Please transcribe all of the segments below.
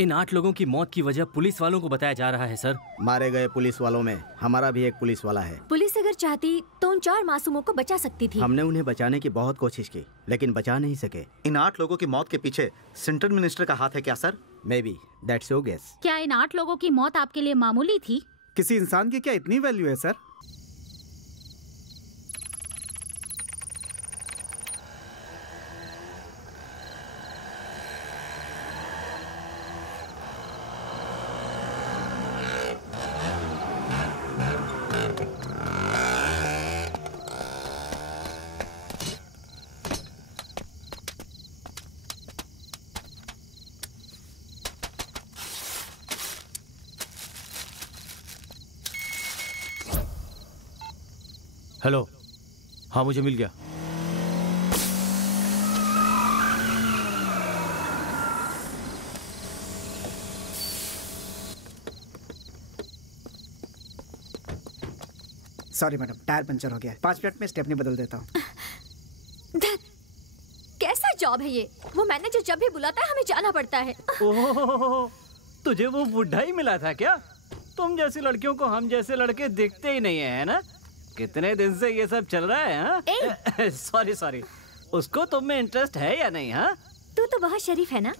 इन 8 लोगों की मौत की वजह पुलिस वालों को बताया जा रहा है सर। मारे गए पुलिस वालों में हमारा भी एक पुलिस वाला है। पुलिस अगर चाहती तो उन 4 मासूमों को बचा सकती थी। हमने उन्हें बचाने की बहुत कोशिश की लेकिन बचा नहीं सके। इन 8 लोगों की मौत के पीछे सेंट्रल मिनिस्टर का हाथ है क्या sir? May be that's your guess. क्या इन 8 लोगों की मौत आपके लिए मामूली थी? किसी इंसान की क्या इतनी वैल्यू है सर? हेलो, हाँ मुझे मिल गया। सॉरी मैडम, टायर पंचर हो गया। 5 मिनट में स्टेपनी बदल देता हूँ। कैसा जॉब है ये? वो मैनेजर जब भी बुलाता है हमें जाना पड़ता है। ओह, तुझे वो बुढ़ा ही मिला था क्या? तुम जैसी लड़कियों को हम जैसे लड़के दिखते ही नहीं है ना? कितने दिन से ये सब चल रहा है? हाँ? सॉरी, उसको तुम में इंटरेस्ट है या नहीं? हाँ, तू तो बहुत शरीफ है ना।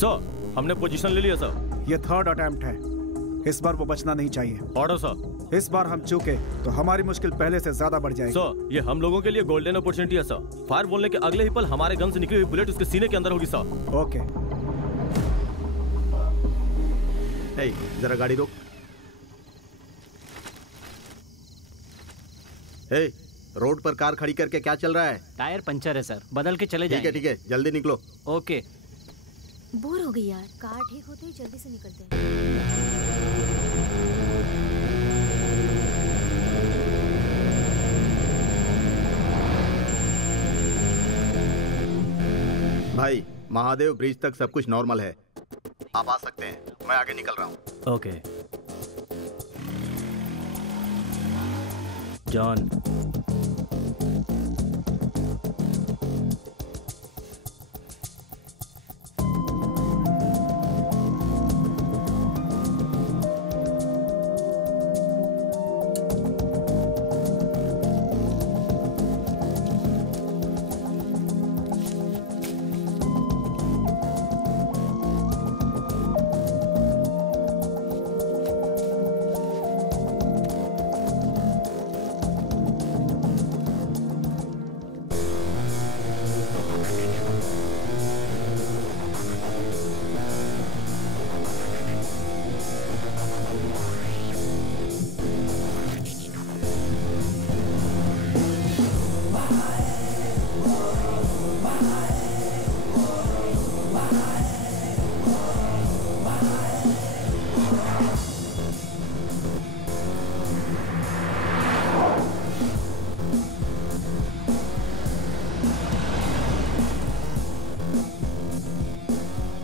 सर, हमने पोजीशन ले लिया सर। ये 3rd अटेम्प्ट है, इस बार वो बचना नहीं चाहिए। Order sir. इस बार हम चूके तो हमारी मुश्किल पहले से ज्यादा बढ़ जाएगी। सर, ये हम लोगों के लिए गोल्डन अपॉर्चुनिटी है सर। फायर बोलने के अगले ही पल हमारे गन से निकली हुई बुलेट उसके सीने के अंदर होगी सर। ओके। हे, जरा गाड़ी रोक। हे, रोड पर कार खड़ी करके क्या चल रहा है? टायर पंचर है सर, बदल के चले जाएंगे। ठीक है, जल्दी निकलो। ओके। बोर हो गई यार, कार ठीक होते ही जल्दी से निकलते हैं। भाई, महादेव ब्रिज तक सब कुछ नॉर्मल है, आप आ सकते हैं। मैं आगे निकल रहा हूँ। ओके। जॉन,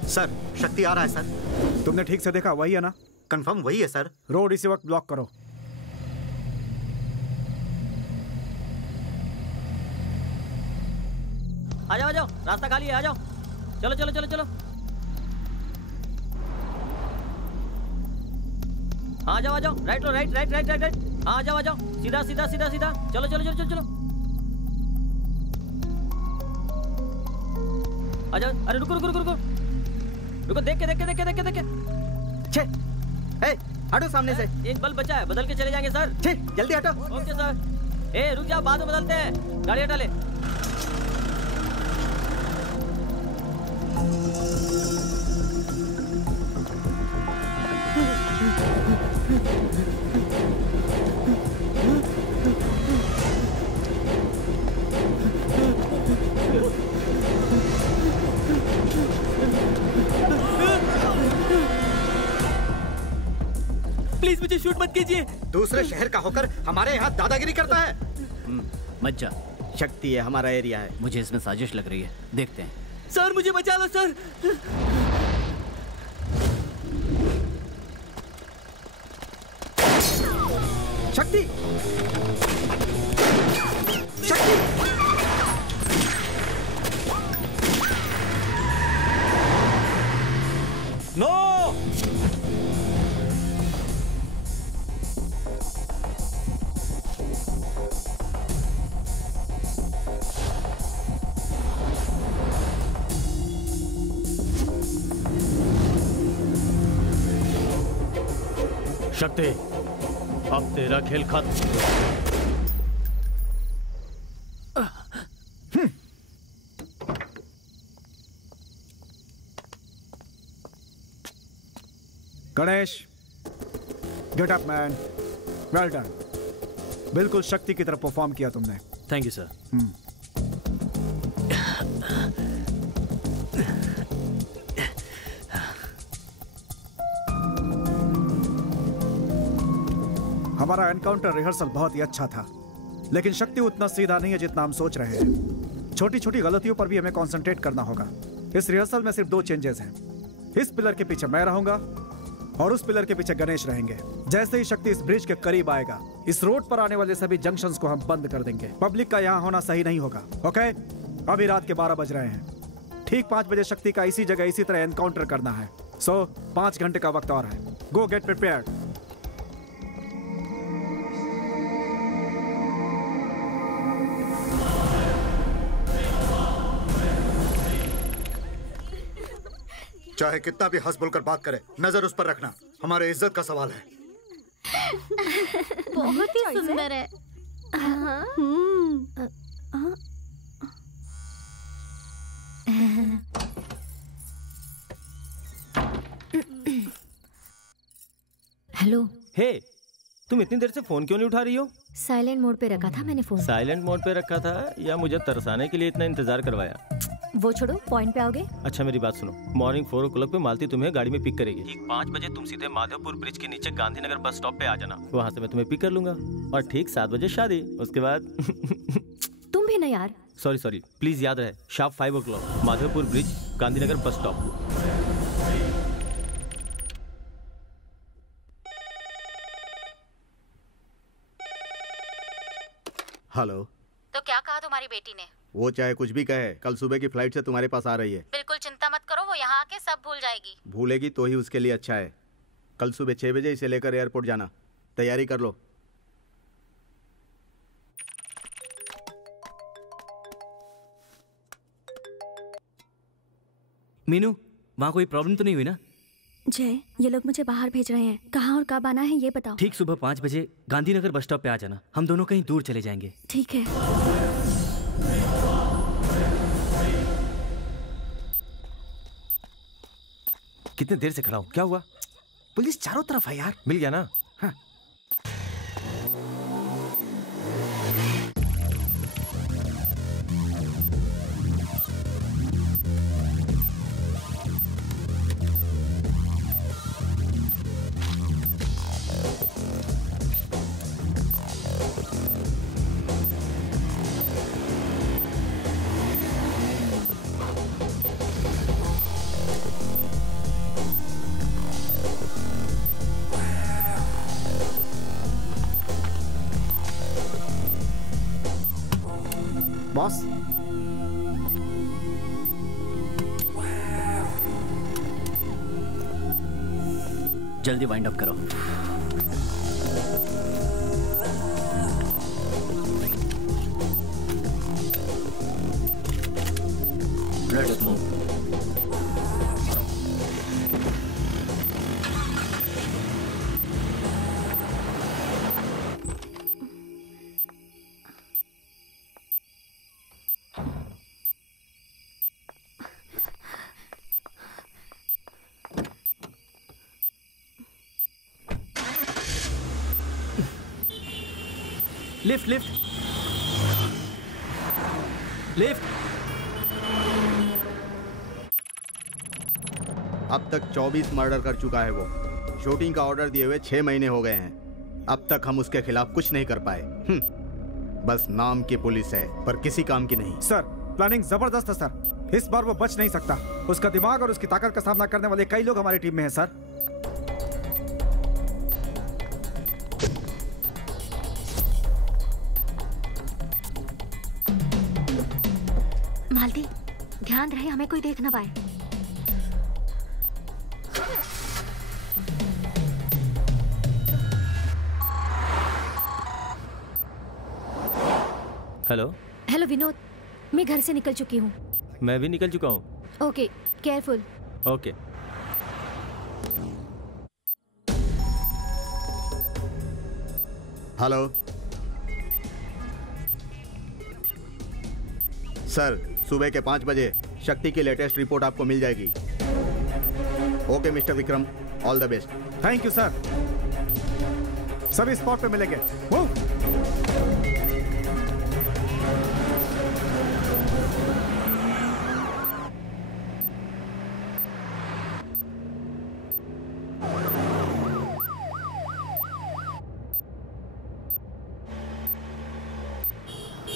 सर, शक्ति आ रहा है सर। तुमने ठीक से देखा? वही है ना? कंफर्म वही है सर। रोड इसी वक्त ब्लॉक करो। आ जाओ, रास्ता खाली है, आ जाओ। चलो। हाँ, आ जाओ। राइट लो, राइट। हाँ, आ जाओ। सीधा। चलो। आ जाओ। अरे रुको। रुको, देख के छे, ए, हटो सामने से। एक बल्ब बचा है, बदल के चले जाएंगे सर। छे, जल्दी हटो। Okay sir. ए रुक जाओ, बाद में बदलते हैं, गाड़ी हटा ले। प्लीज मुझे शूट मत कीजिए। दूसरे शहर का होकर हमारे यहाँ दादागिरी करता है। मत जा, शक्ति है, हमारा एरिया है। मुझे इसमें साजिश लग रही है, देखते हैं। सर मुझे बचा लो सर। शक्ति, शक्ति, नो। शक्ति, अब तेरा खेल खत्म। Ganesh, get up man, well done. बिल्कुल शक्ति की तरफ परफॉर्म किया तुमने। Thank you sir. हमारा एनकाउंटर रिहर्सल बहुत ही अच्छा था, लेकिन शक्ति उतना सीधा नहीं है जितना हम सोच रहे हैं। छोटी छोटी गलतियों पर भी हमें कंसंट्रेट करना होगा। इस रिहर्सल में सिर्फ 2 चेंजेस हैं। इस पिलर के पीछे मैं रहूंगा और उस पिलर के पीछे गणेश रहेंगे। जैसे ही शक्ति इस ब्रिज के करीब आएगा, इस रोड पर आने वाले सभी जंक्शंस को हम बंद कर देंगे। पब्लिक का यहाँ होना सही नहीं होगा। ओके, अभी रात के 12 बज रहे हैं। ठीक 5 बजे शक्ति का इसी जगह इसी तरह एनकाउंटर करना है। सो 5 घंटे का वक्त और है। गो गेट प्रिपेयर्ड। चाहे कितना भी हंस बोलकर बात करे, नजर उस पर रखना। हमारे इज्जत का सवाल है। बहुत ही सुंदर है। हेलो। हे, तुम इतनी देर से फोन क्यों नहीं उठा रही हो? साइलेंट मोड पे रखा था मैंने फोन। साइलेंट मोड पे रखा था या मुझे तरसाने के लिए इतना इंतजार करवाया? वो छोड़ो, पॉइंट पे आओगे? अच्छा मेरी बात सुनो, मॉर्निंग 4 o'clock पे मालती तुम्हें गाड़ी में पिक करेगी। ठीक 5 बजे तुम सीधे माधवपुर ब्रिज के नीचे गांधीनगर बस स्टॉप पे आ जाना। वहाँ से मैं तुम्हें पिक कर लूंगा और ठीक 7 बजे शादी। उसके बाद तुम भी ना यार। सॉरी प्लीज याद रहे, sharp 5 o'clock Madhopur bridge, Gandhinagar bus stop. Hello. तो क्या कहा तुम्हारी बेटी ने? वो चाहे कुछ भी कहे, कल सुबह की फ्लाइट से तुम्हारे पास आ रही है। बिल्कुल चिंता मत करो, वो यहाँ आके सब भूल जाएगी। भूलेगी तो ही उसके लिए अच्छा है। कल सुबह 6 बजे इसे लेकर एयरपोर्ट जाना। तैयारी कर लो। मीनू, वहाँ कोई प्रॉब्लम तो नहीं हुई ना? जय, ये लोग मुझे बाहर भेज रहे हैं। कहाँ और कब आना है ये बताओ। ठीक सुबह 5 बजे गांधीनगर बस स्टॉप पे आ जाना। हम दोनों कहीं दूर चले जाएंगे। ठीक है। कितने देर से खड़ा हूँ, क्या हुआ? पुलिस चारों तरफ है यार। मिल गया ना? हाँ। बॉस, जल्दी वाइंड अप करो। Let's move. Lift lift lift. अब तक 24 मर्डर कर चुका है वो। शूटिंग का ऑर्डर दिए हुए 6 महीने हो गए हैं। अब तक हम उसके खिलाफ कुछ नहीं कर पाए। बस नाम की पुलिस है पर किसी काम की नहीं। सर प्लानिंग जबरदस्त है सर। इस बार वो बच नहीं सकता। उसका दिमाग और उसकी ताकत का सामना करने वाले कई लोग हमारी टीम में हैं सर। मालती, ध्यान रहे हमें कोई देख ना पाए। हेलो। हेलो विनोद, मैं घर से निकल चुकी हूँ। मैं भी निकल चुका हूँ। Okay, careful. Okay. Hello sir, सुबह के 5 बजे शक्ति की लेटेस्ट रिपोर्ट आपको मिल जाएगी। Okay mister Vikram, all the best. Thank you sir. सभी स्पॉट पे मिलेंगे। मूव।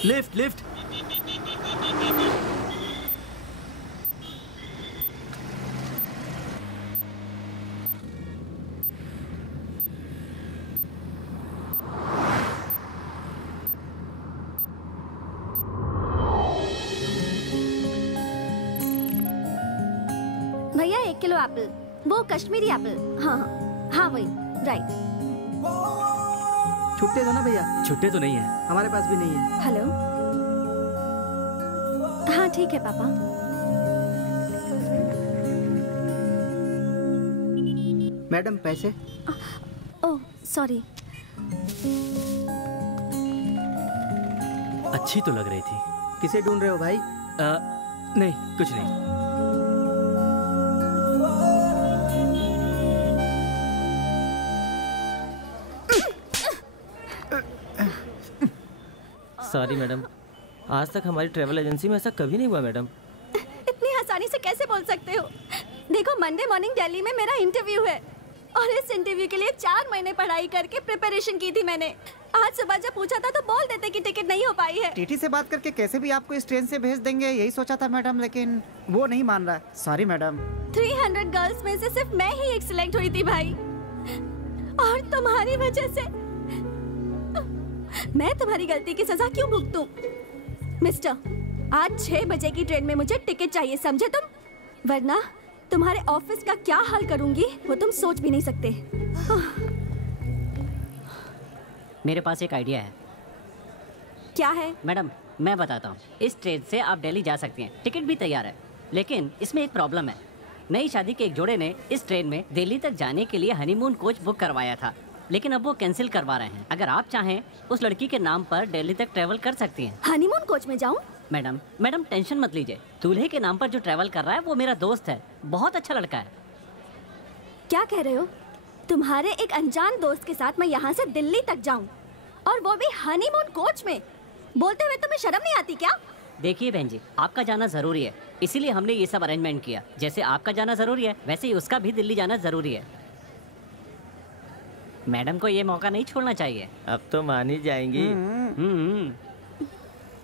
Lift lift. भैया 1 किलो एप्पल, वो कश्मीरी एप्पल। हाँ हाँ हाँ वही, राइट। छुट्टे दो ना भैया। छुट्टे तो नहीं है, हमारे पास भी नहीं है। हेलो। हाँ ठीक है पापा। मैडम पैसे। Oh sorry. अच्छी तो लग रही थी। किसे ढूंढ रहे हो भाई? नहीं कुछ नहीं। सॉरी मैडम, आज तक हमारी ट्रैवल एजेंसी में ऐसा कभी नहीं हुआ मैडम। इतनी आसानी से कैसे बोल सकते हो? देखो मंडे मॉर्निंग दिल्ली में मेरा इंटरव्यू है और इस इंटरव्यू के लिए 4 महीने पढ़ाई करके प्रिपरेशन की थी मैंने। आज सुबह जब पूछा था तो बोल देते कि टिकट नहीं हो पाई है। टीटी से बात करके कैसे भी आपको इस ट्रेन से भेज देंगे यही सोचा था मैडम, लेकिन वो नहीं मान रहा। Sorry madam. 300 गर्ल्स में से सिर्फ मैं ही एक सिलेक्ट हुई थी भाई, और तुम्हारी वजह से मैं तुम्हारी गलती की सजा क्यों भुगतूं? मिस्टर, आज 6 बजे की ट्रेन में मुझे टिकट चाहिए, समझे तुम? वरना तुम्हारे ऑफिस का क्या हाल करूंगी वो तुम सोच भी नहीं सकते। मेरे पास एक आइडिया है। क्या है? मैडम मैं बताता हूँ। इस ट्रेन से आप दिल्ली जा सकती हैं, टिकट भी तैयार है, लेकिन इसमें एक प्रॉब्लम है। नई शादी के एक जोड़े ने इस ट्रेन में दिल्ली तक जाने के लिए हनीमून कोच बुक करवाया था, लेकिन अब वो कैंसिल करवा रहे हैं। अगर आप चाहें उस लड़की के नाम पर दिल्ली तक ट्रेवल कर सकती हैं। हनीमून कोच में जाऊं? मैडम टेंशन मत लीजिए। दूल्हे के नाम पर जो ट्रेवल कर रहा है वो मेरा दोस्त है, बहुत अच्छा लड़का है। क्या कह रहे हो? तुम्हारे एक अनजान दोस्त के साथ मैं यहाँ से दिल्ली तक जाऊं, और वो भी हनीमून कोच में? बोलते हुए तुम्हें शर्म नहीं आती क्या? देखिए बहन जी, आपका जाना जरूरी है, इसीलिए हमने ये सब अरेंजमेंट किया। जैसे आपका जाना जरूरी है वैसे ही उसका भी दिल्ली जाना जरूरी है। मैडम को ये मौका नहीं छोड़ना चाहिए। अब तो मान ही जाएंगी।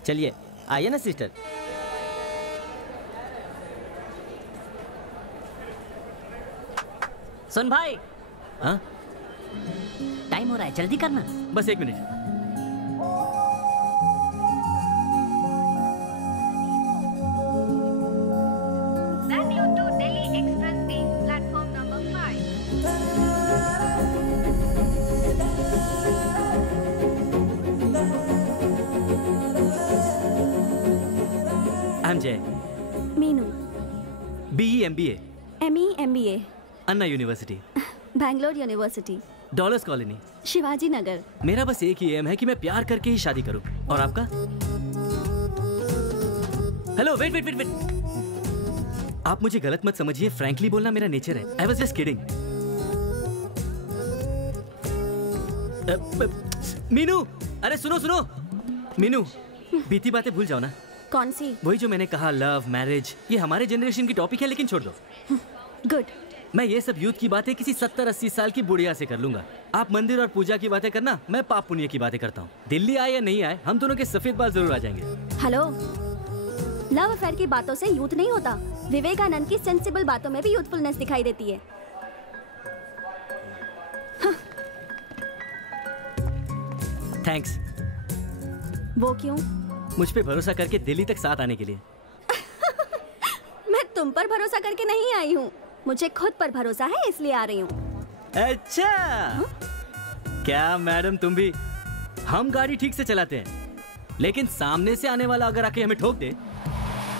चलिए आइए ना सिस्टर। सुन भाई। हाँ टाइम हो रहा है, जल्दी करना। बस 1 minute. Bangalore to Delhi Express train, platform number 5. I'm Jay. Meenu. BE MBA, ME MBA, Anna university, Bangalore university, dollars colony. Shivaji Nagar. मेरा बस एक ही एम है कि मैं प्यार करके ही शादी करूं। और आपका? Hello wait wait wait wait. आप मुझे गलत मत समझिए, फ्रैंकली बोलना मेरा नेचर है। I was just kidding. Meenu अरे सुनो सुनो मीनू, बीती बातें भूल जाओ ना। कौन सी? वही जो मैंने कहा, लव मैरिज, ये हमारे जनरेशन की टॉपिक है, लेकिन छोड़ दो। गुड। मैं ये सब यूथ की बातें किसी 70-80 साल की बुढ़िया से कर लूंगा। आप मंदिर और पूजा की बातें करना, मैं पाप पुण्य की बातें करता हूँ। दिल्ली आए या नहीं आए, हम दोनों के सफेद बाल जरूर आ जाएंगे। हेलो, लव अफेयर की बातों से यूथ नहीं होता। विवेकानंद की सेंसिबल बातों में भी यूथफुलनेस दिखाई देती है। थैंक्स। वो क्यों? मुझ पे भरोसा करके दिल्ली तक साथ आने के लिए। मैं तुम पर भरोसा करके नहीं आई हूँ, मुझे खुद पर भरोसा है, इसलिए आ रही हूँ। अच्छा क्या मैडम तुम भी? हम गाड़ी ठीक से चलाते हैं, लेकिन सामने से आने वाला अगर आके हमें ठोक दे,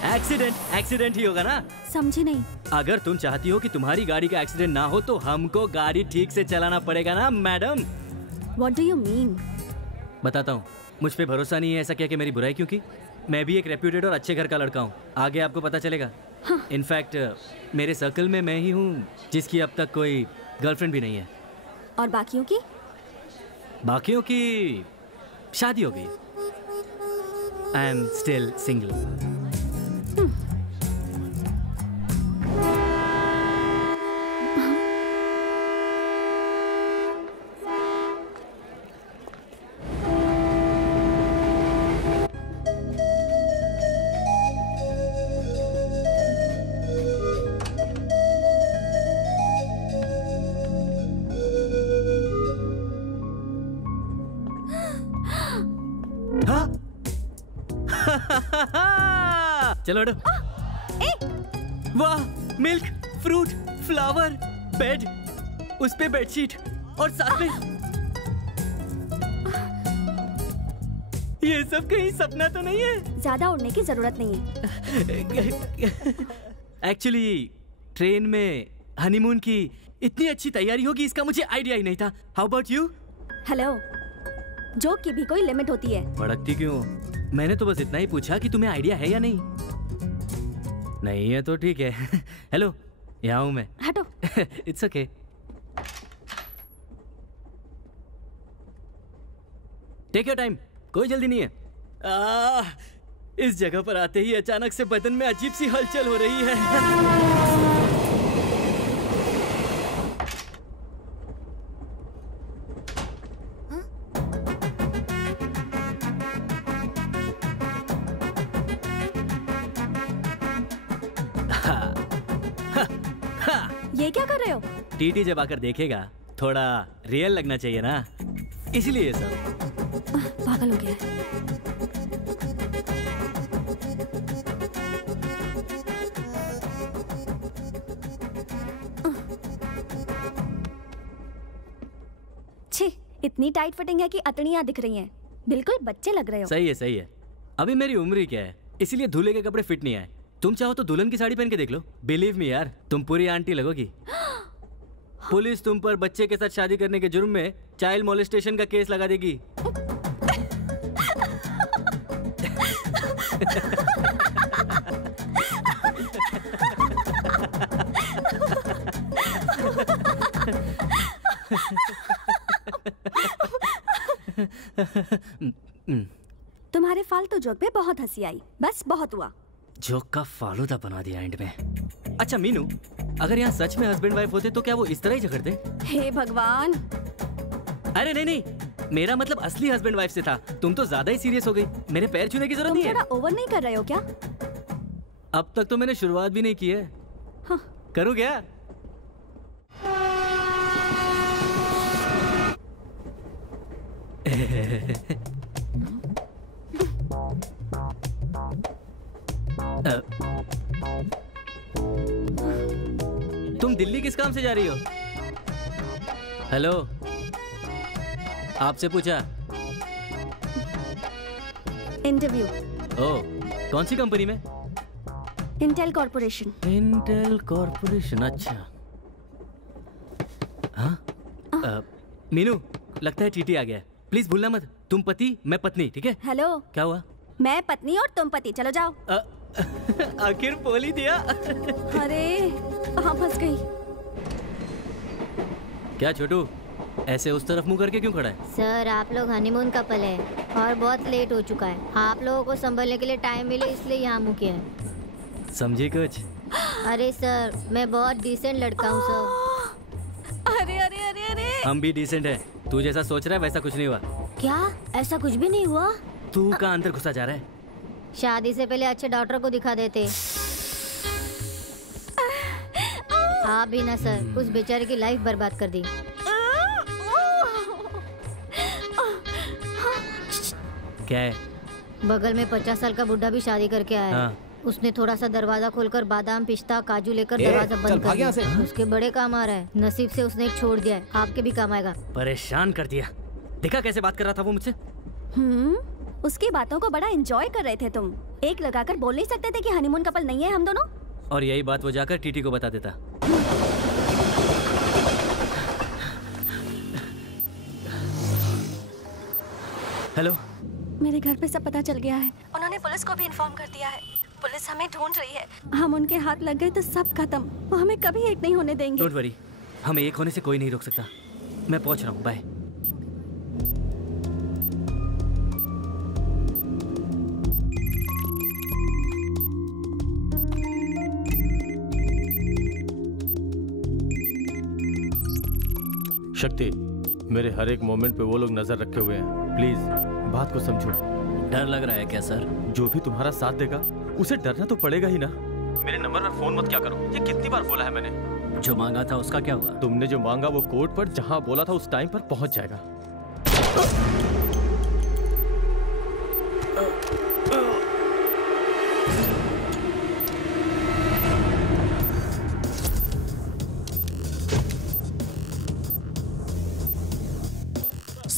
एक्सीडेंट ही होगा ना। समझी नहीं। अगर तुम चाहती हो कि तुम्हारी गाड़ी का एक्सीडेंट ना हो तो हमको गाड़ी ठीक से चलाना पड़ेगा ना madam. What do you mean? बताता हूँ। मुझ पे भरोसा नहीं है ऐसा क्या कि मेरी बुराई, क्योंकि मैं भी एक रेप्यूटेड और अच्छे घर का लड़का हूँ। आगे आपको पता चलेगा। इनफैक्ट मेरे सर्कल में मैं ही हूँ जिसकी अब तक कोई गर्लफ्रेंड भी नहीं है। और बाकियों की? बाकियों की शादी हो गई। I am still single. चलो हटो। वाह, मिल्क, फ्रूट, फ्लावर, बेड, उस पे बेडशीट और साथ में ये सब कहीं सपना तो नहीं है? ज्यादा उड़ने की जरूरत नहीं है। एक्चुअली ट्रेन में हनीमून की इतनी अच्छी तैयारी होगी इसका मुझे आइडिया ही नहीं था। How about you? Hello, joke की भी कोई लिमिट होती है। भड़कती क्यों? मैंने तो बस इतना ही पूछा कि तुम्हें आइडिया है या नहीं। नहीं है तो ठीक है। हेलो, यहाँ हूँ मैं। हटो। It's okay. Take your time, कोई जल्दी नहीं है। इस जगह पर आते ही अचानक से बदन में अजीब सी हलचल हो रही है। ये क्या कर रहे हो? टीटी जब आकर देखेगा थोड़ा रियल लगना चाहिए ना, इसलिए ये सब। पागल हो गया है। छी, इतनी टाइट फिटिंग है कि अतड़ियां दिख रही हैं। बिल्कुल बच्चे लग रहे हो। सही है सही है। अभी मेरी उम्र ही क्या है, इसीलिए दूल्हे के कपड़े फिट नहीं आए। तुम चाहो तो दुल्हन की साड़ी पहन के देख लो। बिलीव मी यार, तुम पूरी आंटी लगोगी। पुलिस तुम पर बच्चे के साथ शादी करने के जुर्म में चाइल्ड मोलेस्टेशन का केस लगा देगी। तुम्हारे फालतू जोक पे बहुत हंसी आई, बस बहुत हुआ। जोक का फालूदा बना दिया एंड में। अच्छा मीनू, अगर यहाँ सच में हस्बैंड वाइफ होते तो क्या वो इस तरह ही झगड़ते? हे भगवान। अरे नहीं नहीं, मेरा मतलब असली हस्बैंड वाइफ से था। तुम तो ज्यादा ही सीरियस हो गई। मेरे पैर छूने की जरूरत नहीं है। तुम थोड़ा ओवर नहीं कर रहे हो क्या? अब तक तो मैंने शुरुआत भी नहीं की है। हाँ। करूँ क्या? तुम दिल्ली किस काम से जा रही हो? हेलो, आपसे पूछा। इंटरव्यू। ओह, कौन सी कंपनी में? Intel corporation. इंटेल कॉर्पोरेशन, अच्छा। हाँ? मीनू, लगता है टीटी आ गया। प्लीज भूलना मत, तुम पति मैं पत्नी, ठीक है? हेलो। क्या हुआ? मैं पत्नी और तुम पति, चलो जाओ। आखिर बोल ही दिया। अरे कहाँ फंस गई? क्या छोटू, ऐसे उस तरफ मुंह करके क्यों खड़ा है? सर आप लोग हनीमून कपल है और बहुत लेट हो चुका है। आप लोगों को संभलने के लिए टाइम मिले इसलिए यहाँ मुँह किया है। समझी कुछ? अरे सर मैं बहुत डिसेंट लड़का हूँ सर। अरे अरे अरे अरे हम भी डिसेंट है। तू जैसा सोच रहा है वैसा कुछ नहीं हुआ। क्या ऐसा कुछ भी नहीं हुआ? तू कहाँ अंदर घुसा जा रहा है? शादी से पहले अच्छे डॉक्टर को दिखा देते। आप भी ना सर, उस बेचारे की लाइफ बर्बाद कर दी। क्या है? बगल में 50 साल का बुढ़ा भी शादी करके आया है। हाँ। उसने थोड़ा सा दरवाजा खोलकर बादाम पिस्ता काजू लेकर दरवाजा बंद कर दिया। उसके बड़े काम आ रहा है। नसीब से उसने एक छोड़ दिया है, आपके भी काम आएगा। परेशान कर दिया। देखा कैसे बात कर रहा था वो मुझसे? उसकी बातों को बड़ा एंजॉय कर रहे थे तुम। एक लगाकर बोल नहीं सकते थे कि हनीमून कपल नहीं है हम दोनों? और यही बात वो जाकर टीटी को बता देता। हेलो, मेरे घर पे सब पता चल गया है। उन्होंने पुलिस को भी इन्फॉर्म कर दिया है। पुलिस हमें ढूंढ रही है। हम उनके हाथ लग गए तो सब खत्म। वो हमें कभी एक नहीं होने देंगे। डोंट वरी, हमें एक होने से कोई नहीं रोक सकता। मैं पहुंच रहा हूँ, बाय। शक्ति, मेरे हर एक मोमेंट पे वो लोग नजर रखे हुए हैं। प्लीज बात को समझो। डर लग रहा है क्या सर? जो भी तुम्हारा साथ देगा उसे डरना तो पड़ेगा ही ना। मेरे नंबर पर फोन मत क्या करो, ये कितनी बार बोला है मैंने। जो मांगा था उसका क्या हुआ? तुमने जो मांगा वो कोर्ट पर जहां बोला था उस टाइम पर पहुंच जाएगा।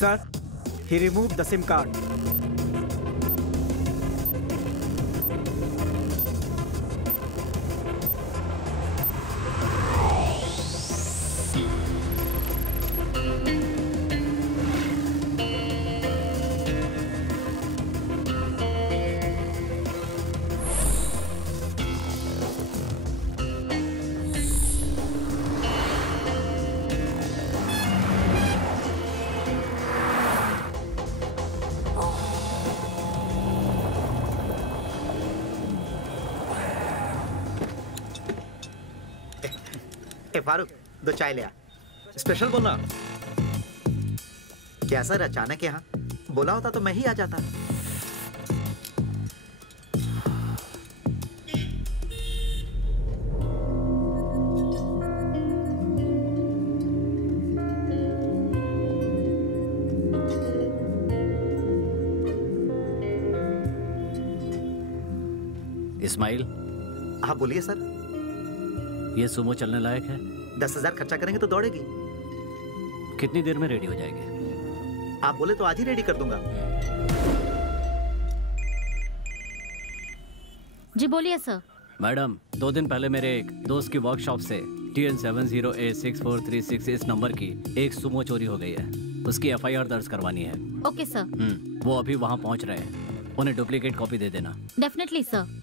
Sir, he removed the SIM card. Farooq, दो चाय ले आ। स्पेशल बोलना। क्या सर अचानक यहाँ? बोला होता तो मैं ही आ जाता। इस्माइल। हाँ बोलिए सर। ये सुमो चलने लायक है? 10,000 खर्चा करेंगे तो दौड़ेगी। कितनी देर में रेडी हो जाएगी? आप बोले तो आज ही रेडी कर दूंगा। जी बोलिए सर। मैडम, 2 दिन पहले मेरे एक दोस्त की वर्कशॉप से TN70A6436 इस नंबर की एक सुमो चोरी हो गई है। उसकी FIR दर्ज करवानी है। Okay sir. वो अभी वहाँ पहुँच रहे हैं। उन्हें डुप्लीकेट कॉपी दे देना। Definitely sir.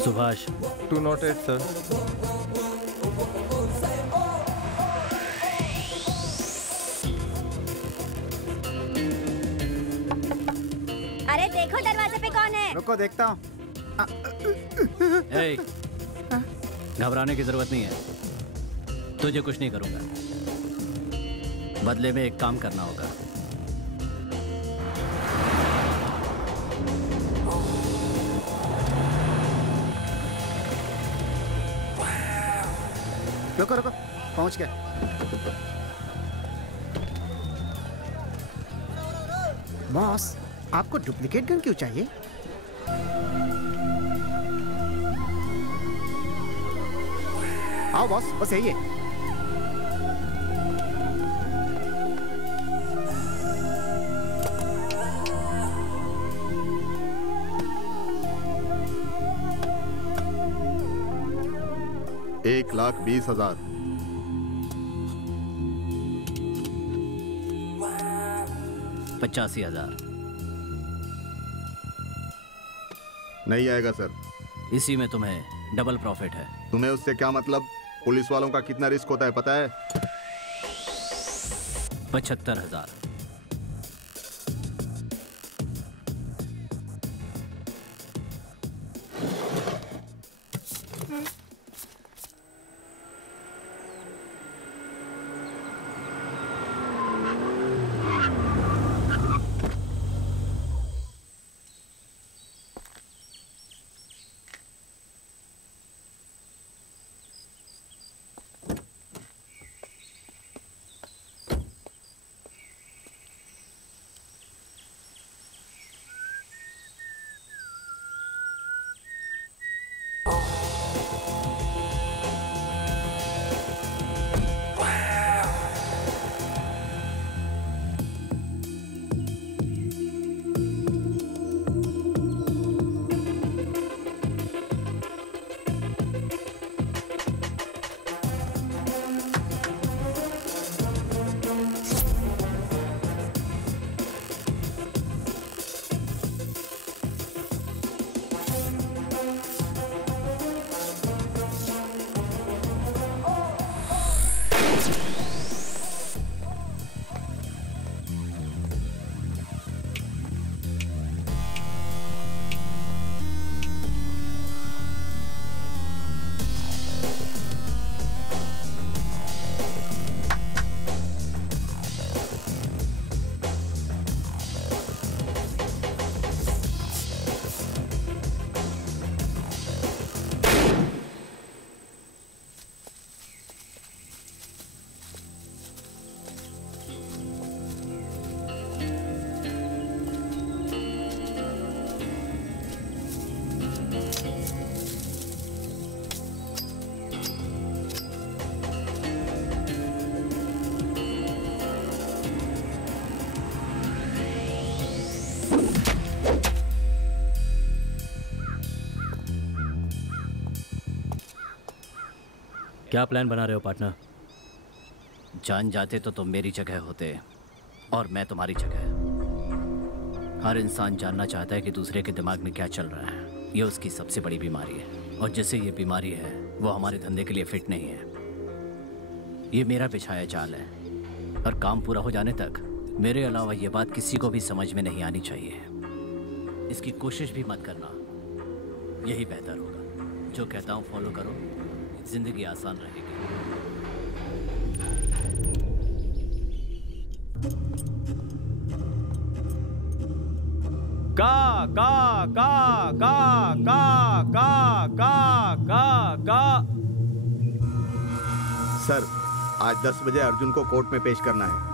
सुभाष। 208 सर। अरे देखो दरवाजे पे कौन है। रुको देखता हूँ। घबराने की जरूरत नहीं है। तुझे कुछ नहीं करूंगा। बदले में एक काम करना होगा। रुको रुको, पहुंच गए। बॉस, आपको डुप्लीकेट गन क्यों चाहिए? आओ बॉस, बस यही है। $1,20,000। 85,000। नहीं आएगा सर। इसी में तुम्हें डबल प्रॉफिट है। तुम्हें उससे क्या मतलब? पुलिस वालों का कितना रिस्क होता है पता है? 75,000। क्या प्लान बना रहे हो पार्टनर? जान जाते तो तुम मेरी जगह होते और मैं तुम्हारी जगह। हर इंसान जानना चाहता है कि दूसरे के दिमाग में क्या चल रहा है। ये उसकी सबसे बड़ी बीमारी है और जिसे ये बीमारी है वो हमारे धंधे के लिए फिट नहीं है। ये मेरा बिछाया जाल है और काम पूरा हो जाने तक मेरे अलावा ये बात किसी को भी समझ में नहीं आनी चाहिए। इसकी कोशिश भी मत करना, यही बेहतर होगा। जो कहता हूँ फॉलो करो, जिंदगी आसान रहेगी। गा गा गा गा गा गा गा गा गा। सर, आज 10 बजे अर्जुन को कोर्ट में पेश करना है।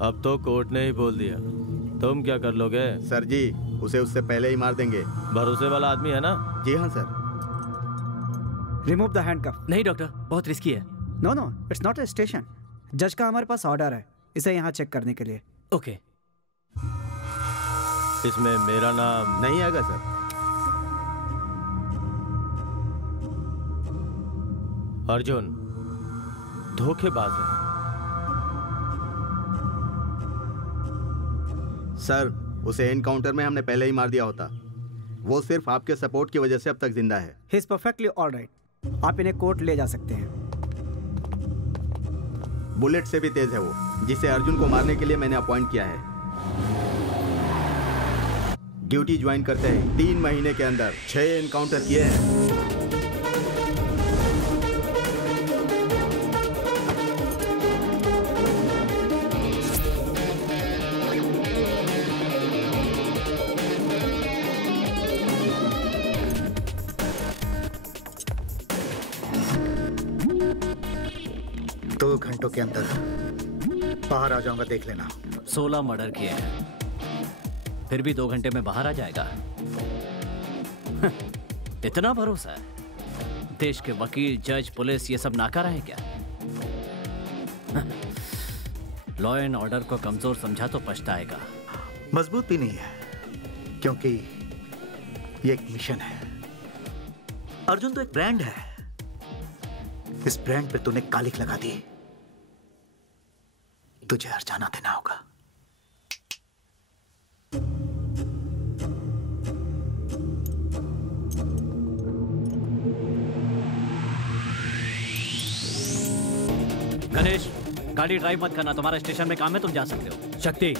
अब तो कोर्ट ने ही बोल दिया, तुम क्या कर लोगे? सर जी, उसे उससे पहले ही मार देंगे। भरोसे वाला आदमी है ना? जी हाँ सर। Remove the handcuff. नहीं डॉक्टर, बहुत रिस्की है। No no, it's not a station. जज का हमारे पास ऑर्डर है इसे यहाँ चेक करने के लिए। ओके। इसमें मेरा नाम नहीं आएगा सर। अर्जुन धोखेबाज है। सर, उसे एनकाउंटर में हमने पहले ही मार दिया होता। वो सिर्फ आपके सपोर्ट की वजह से अब तक जिंदा है। He is perfectly alright. आप इन्हें कोर्ट ले जा सकते हैं। बुलेट से भी तेज है वो, जिसे अर्जुन को मारने के लिए मैंने अपॉइंट किया है। ड्यूटी ज्वाइन करते ही 3 महीने के अंदर 6 एनकाउंटर किए हैं। 2 घंटों के अंदर बाहर आ जाऊंगा, देख लेना। 16 मर्डर किए हैं, फिर भी 2 घंटे में बाहर आ जाएगा? इतना भरोसा है? देश के वकील, जज, पुलिस ये सब नाकारा है क्या? लॉ एंड ऑर्डर को कमजोर समझा तो पछताएगा। मजबूत भी नहीं है, क्योंकि ये एक मिशन है। अर्जुन तो एक ब्रांड है, इस ब्रांड पे तूने कालिक लगा दी। तुझे हर्जाना देना होगा। गणेश, गाड़ी ड्राइव मत करना, तुम्हारा स्टेशन में काम है, तुम जा सकते हो। शक्ति,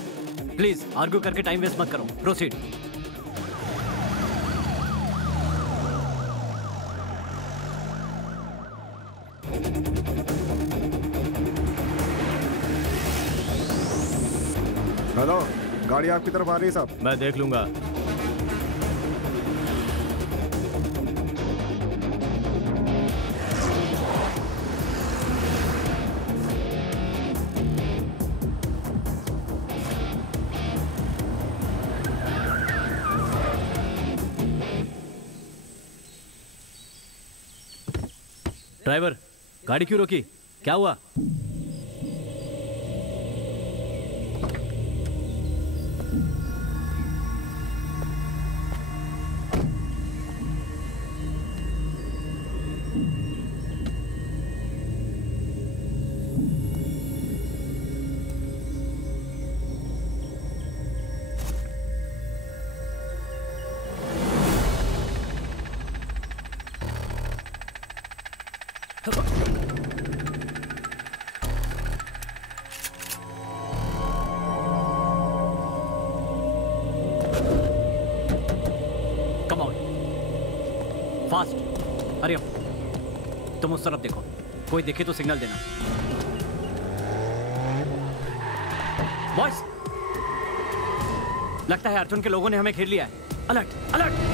प्लीज आर्ग्यू करके टाइम वेस्ट मत करो, प्रोसीड। हेलो, गाड़ी आपकी तरफ आ रही है साहब। मैं देख लूंगा। ड्राइवर, गाड़ी क्यों रोकी? क्या हुआ? फास्ट, अरे तुम उस तरफ देखो, कोई देखे तो सिग्नल देना। बॉयज, लगता है अर्जुन के लोगों ने हमें घेर लिया है। Alert alert.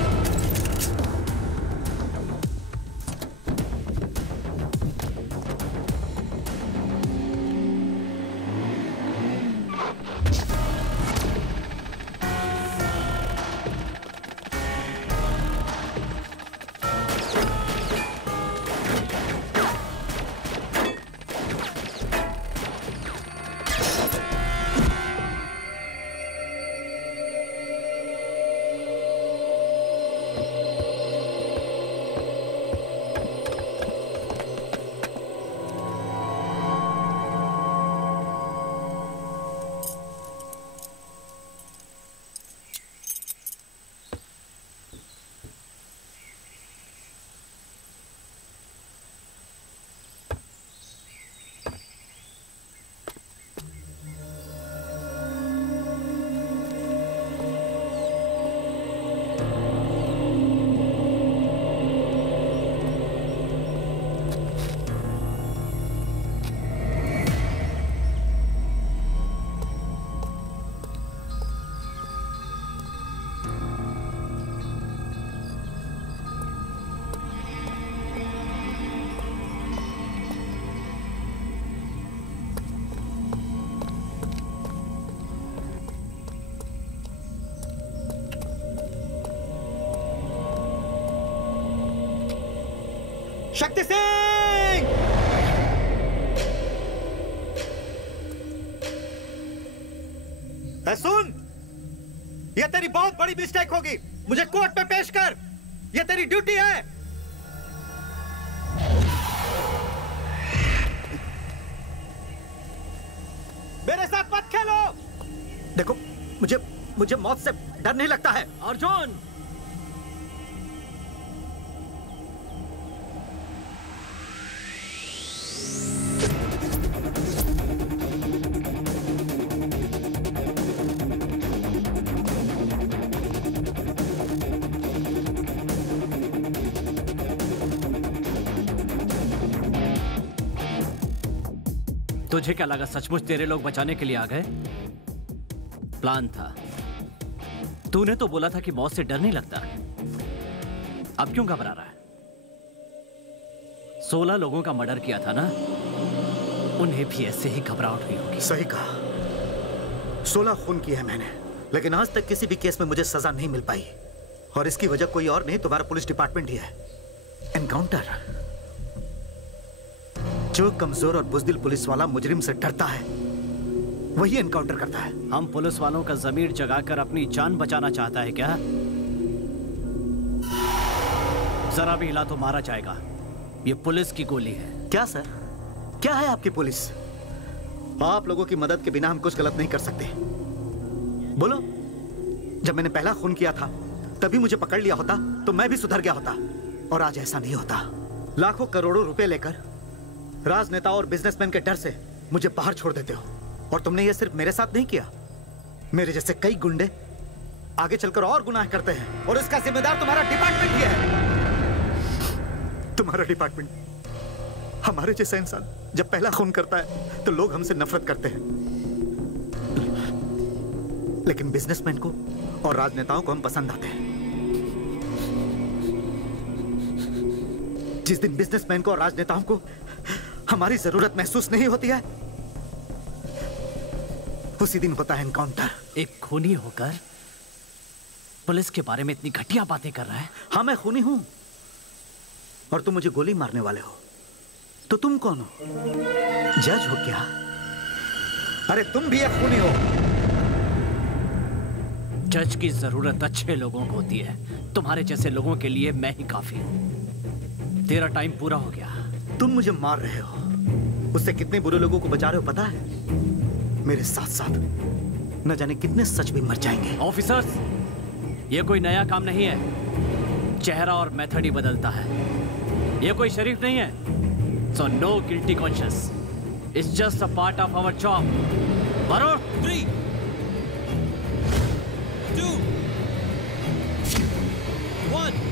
शक्ति सिंह! सुन, यह तेरी बहुत बड़ी मिस्टेक होगी। मुझे कोर्ट में पेश कर, यह तेरी ड्यूटी है। मेरे साथ मत खेलो। देखो, मुझे मौत से डर नहीं लगता है। अर्जुन, तुझे क्या लगा सचमुच तेरे लोग बचाने के लिए आ गए? प्लान था। तूने तो बोला था कि मौत से डर नहीं लगता। अब क्यों घबरा रहा है? 16 लोगों का मर्डर किया था ना, उन्हें भी ऐसे ही घबराहट हुई होगी। सही कहा, 16 खून किए हैं मैंने, लेकिन आज तक किसी भी केस में मुझे सजा नहीं मिल पाई। और इसकी वजह कोई और नहीं, तुम्हारा पुलिस डिपार्टमेंट ही है। एनकाउंटर। जो कमजोर और बुज़दिल पुलिस वाला मुजरिम से डरता है, वही एनकाउंटर करता है। हम पुलिस वालों का ज़मीर जगाकर अपनी जान बचाना चाहता है क्या? जरा भी हिला तो मारा जाएगा। ये पुलिस की गोली है। क्या सर, क्या है आपकी पुलिस? आप लोगों की मदद के बिना हम कुछ गलत नहीं कर सकते। बोलो, जब मैंने पहला खून किया था तभी मुझे पकड़ लिया होता तो मैं भी सुधर गया होता, और आज ऐसा नहीं होता। लाखों करोड़ों रुपए लेकर राजनेताओं और बिजनेसमैन के डर से मुझे बाहर छोड़ देते हो, और तुमने ये सिर्फ मेरे साथ नहीं किया, मेरे जैसे कई गुंडे आगे चलकर और गुनाह करते हैं, और इसका जिम्मेदार तुम्हारा डिपार्टमेंट ही है। तुम्हारा डिपार्टमेंट। हमारे जैसा इंसान जब पहला खून करता है तो लोग हमसे नफरत करते हैं, लेकिन बिजनेसमैन को और राजनेताओं को हम पसंद आते हैं। जिस दिन बिजनेसमैन को और राजनेताओं को हमारी जरूरत महसूस नहीं होती है, उसी दिन होता है एनकाउंटर। एक खूनी होकर पुलिस के बारे में इतनी घटिया बातें कर रहा है। हाँ, मैं खूनी हूं, और तुम मुझे गोली मारने वाले हो, तो तुम कौन हो? जज हो क्या? अरे तुम भी एक खूनी हो। जज की जरूरत अच्छे लोगों को होती है, तुम्हारे जैसे लोगों के लिए मैं ही काफी हूं। तेरा टाइम पूरा हो गया। तुम मुझे मार रहे हो, उससे कितने बुरे लोगों को बचा रहे हो पता है? मेरे साथ साथ न जाने कितने सच भी मर जाएंगे। ऑफिसर्स, ये कोई नया काम नहीं है, चेहरा और मेथड ही बदलता है। ये कोई शरीफ नहीं है, so no guilty conscious, it's just a part of our job. Varun, 3, 2, 1।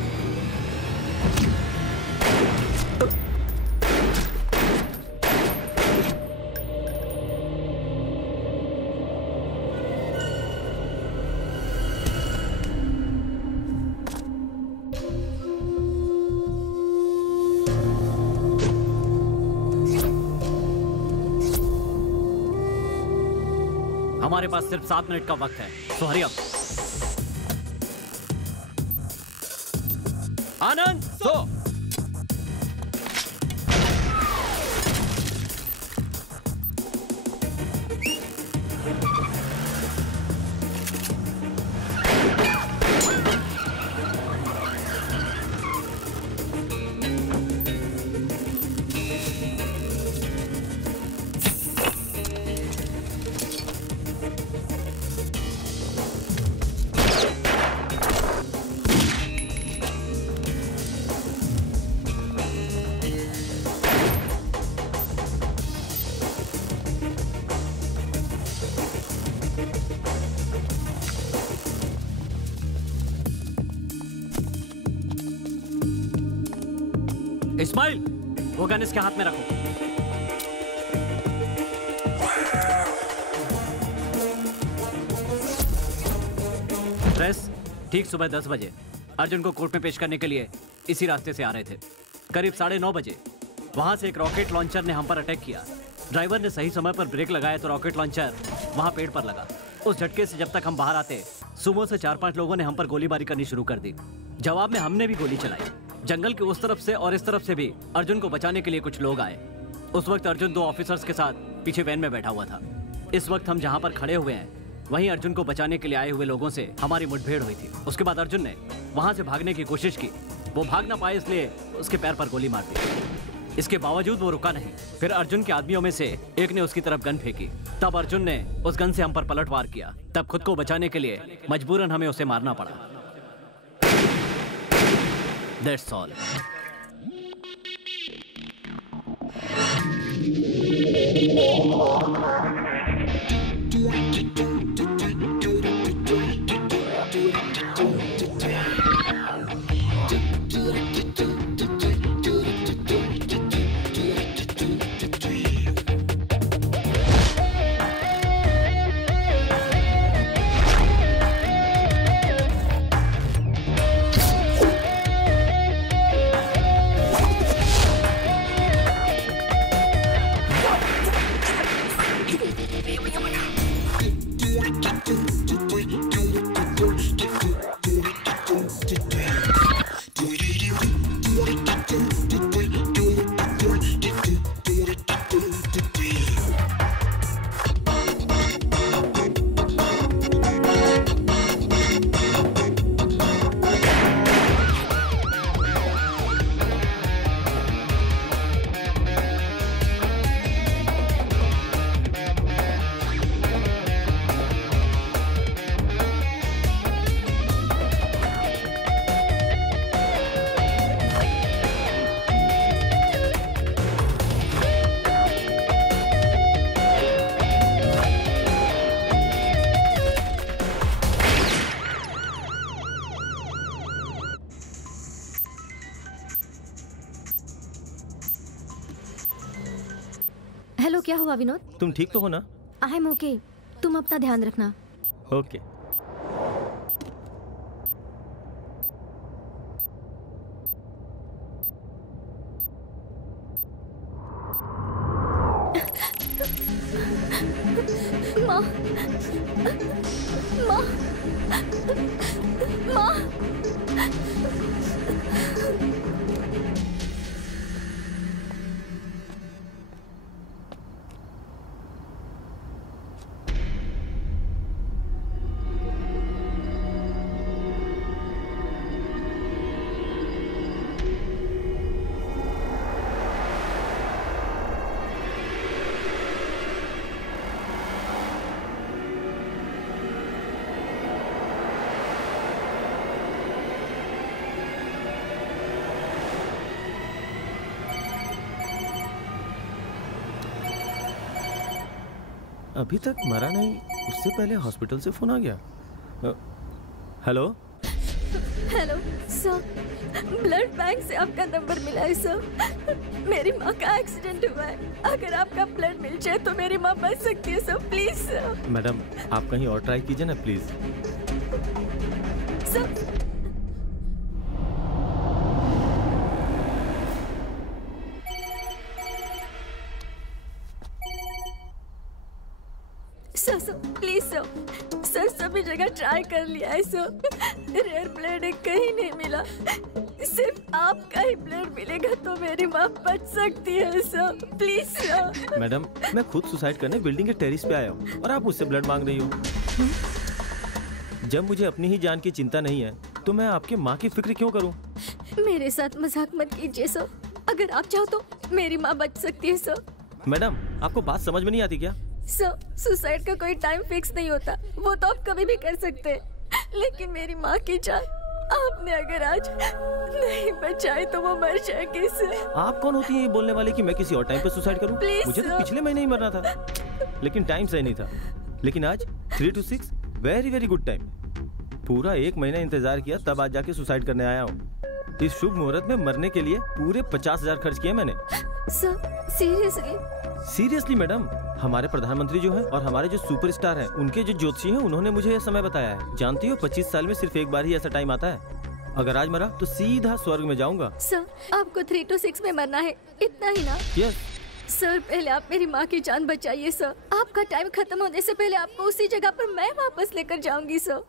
हमारे पास सिर्फ 7 मिनट का वक्त है, सो हरी अप। आनंद, सो। इस्माइल, वो गन इसके हाथ में रखो। प्रेस, ठीक सुबह 10 बजे अर्जुन को कोर्ट में पेश करने के लिए इसी रास्ते से आ रहे थे। करीब 9:30 बजे वहां से एक रॉकेट लॉन्चर ने हम पर अटैक किया। ड्राइवर ने सही समय पर ब्रेक लगाया तो रॉकेट लॉन्चर वहां पेड़ पर लगा। उस झटके से जब तक हम बाहर आते, सुबह से 4-5 लोगों ने हम पर गोलीबारी करनी शुरू कर दी। जवाब में हमने भी गोली चलाई। जंगल के उस तरफ से और इस तरफ से भी अर्जुन को बचाने के लिए कुछ लोग आए। उस वक्त अर्जुन 2 ऑफिसर्स के साथ पीछे वैन में बैठा हुआ था। इस वक्त हम जहां पर खड़े हुए हैं, वहीं अर्जुन को बचाने के लिए आए हुए लोगों से हमारी मुठभेड़ हुई थी। उसके बाद अर्जुन ने वहां से भागने की कोशिश की। वो भाग ना पाए, इसलिए उसके पैर पर गोली मार दी। इसके बावजूद वो रुका नहीं। फिर अर्जुन के आदमियों में से एक ने उसकी तरफ गन फेंकी। तब अर्जुन ने उस गन से हम पर पलटवार किया। तब खुद को बचाने के लिए मजबूरन हमें उसे मारना पड़ा। That's all. हेलो, क्या हुआ विनोद? तुम ठीक तो हो ना? आई एम ओके, तुम अपना ध्यान रखना। ओके। माँ, माँ, माँ। अभी तक मरा नहीं, उससे पहले हॉस्पिटल से फोन आ गया। Hello hello sir, blood bank से आपका नंबर मिला है सर। मेरी माँ का एक्सीडेंट हुआ है, अगर आपका ब्लड मिल जाए तो मेरी माँ बच सकती है सर, प्लीज सर। मैडम, आप कहीं और ट्राई कीजिए ना please. Sir sir sir please sir, sir सभी जगह ट्राई कर लिया है सर, रेयर ब्लड कहीं नहीं मिला, सिर्फ आपका ही ब्लड मिलेगा तो मेरी माँ बच सकती है सर, प्लीज सर। मैडम, मैं खुद सुसाइड करने बिल्डिंग के टेरेस पे आया हूँ और आप मुझसे ब्लड मांग रही हो। जब मुझे अपनी ही जान की चिंता नहीं है तो मैं आपके माँ की फिक्र क्यों करूँ? मेरे साथ मजाक मत कीजिए सर, अगर आप चाहो तो मेरी माँ बच सकती है सर। मैडम, आपको बात समझ में नहीं आती क्या? सर, सुसाइड का कोई टाइम फिक्स नहीं होता, वो तो आप कभी भी कर सकते हैं, लेकिन मेरी माँ की जान आपने अगर आज नहीं बचाई तो वो मर जाएगी सर। आप कौन होती है ये बोलने वाले कि मैं किसी और टाइम पर सुसाइड करूं? मुझे तो पिछले महीने ही मरना था, लेकिन टाइम सही नहीं था। लेकिन आज 3 to 6 very very good time. पूरा 1 महीना इंतजार किया, तब आज जाके सुसाइड करने आया हूँ। इस शुभ मुहूर्त में मरने के लिए पूरे 50,000 खर्च किए मैंने। Sir seriously? सीरियसली मैडम, हमारे प्रधानमंत्री जो हैं और हमारे जो सुपरस्टार हैं, उनके जो ज्योतिषी हैं, उन्होंने मुझे यह समय बताया है। जानती हो, 25 साल में सिर्फ एक बार ही ऐसा टाइम आता है। अगर आज मरा तो सीधा स्वर्ग में जाऊंगा। सर, आपको 3 to 6 में मरना है, इतना ही ना? यस सर, पहले आप मेरी माँ की जान बचाइए सर, आपका टाइम खत्म होने से पहले आपको उसी जगह पर मैं वापस लेकर जाऊंगी सर।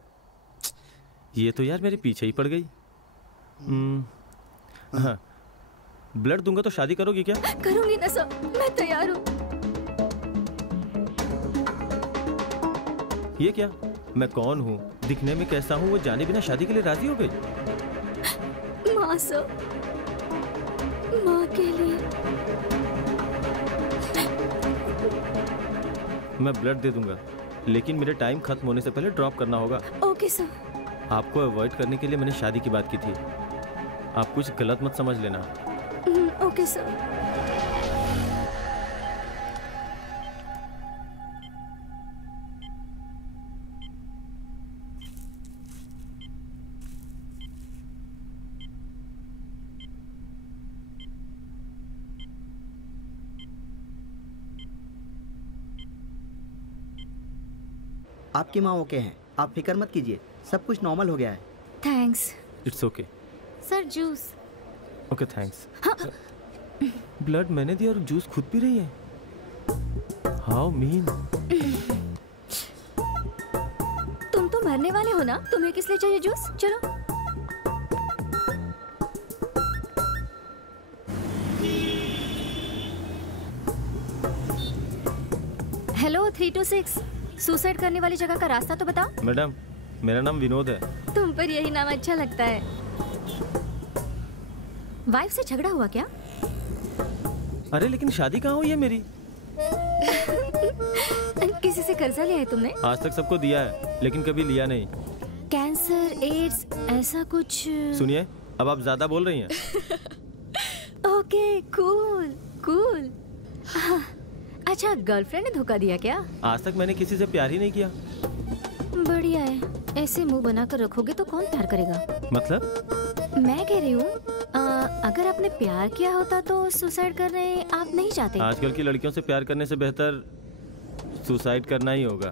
ये तो यार मेरे पीछे ही पड़ गई। हाँ, ब्लड दूंगा तो शादी करोगी क्या? करूंगी ना सर, मैं तैयार हूँ। ये क्या? मैं कौन हूँ, दिखने में कैसा हूँ, वो जाने बिना शादी के लिए राजी हो गई? माँ सर, माँ के लिए। मैं ब्लड दे दूंगा, लेकिन मेरे टाइम खत्म होने से पहले ड्रॉप करना होगा। Okay sir. आपको अवॉइड करने के लिए मैंने शादी की बात की थी, आप कुछ गलत मत समझ लेना। Okay sir. आपकी माँ ओके हैं, आप फिक्र मत कीजिए, सब कुछ नॉर्मल हो गया है। Thanks. It's okay. Sir juice. Okay thanks. Blood मैंने दिया और जूस खुद पी रही है। How mean. तुम तो मरने वाले हो ना, तुम्हें किस लिए चाहिए जूस? चलो। हेलो 3 to 6, सुसाइड करने वाली जगह का रास्ता तो बताओ। मैडम, मेरा नाम विनोद है। तुम पर यही नाम अच्छा लगता है। वाइफ से झगड़ा हुआ क्या? अरे लेकिन शादी कहाँ हुई है मेरी? किसी से कर्जा लिया है तुमने? आज तक सबको दिया है, लेकिन कभी लिया नहीं। कैंसर, एड्स, ऐसा कुछ? सुनिए, अब आप ज्यादा बोल रही हैं। Okay, cool cool. अच्छा, गर्लफ्रेंड ने धोखा दिया क्या? आज तक मैंने किसी से प्यार ही नहीं किया। बढ़िया है, ऐसे मुंह बनाकर रखोगे तो कौन प्यार करेगा? मतलब? मैं कह रही हूँ अगर आपने प्यार किया होता तो सुसाइड करने आप नहीं चाहते? आजकल की लड़कियों से प्यार करने से बेहतर सुसाइड करना ही होगा।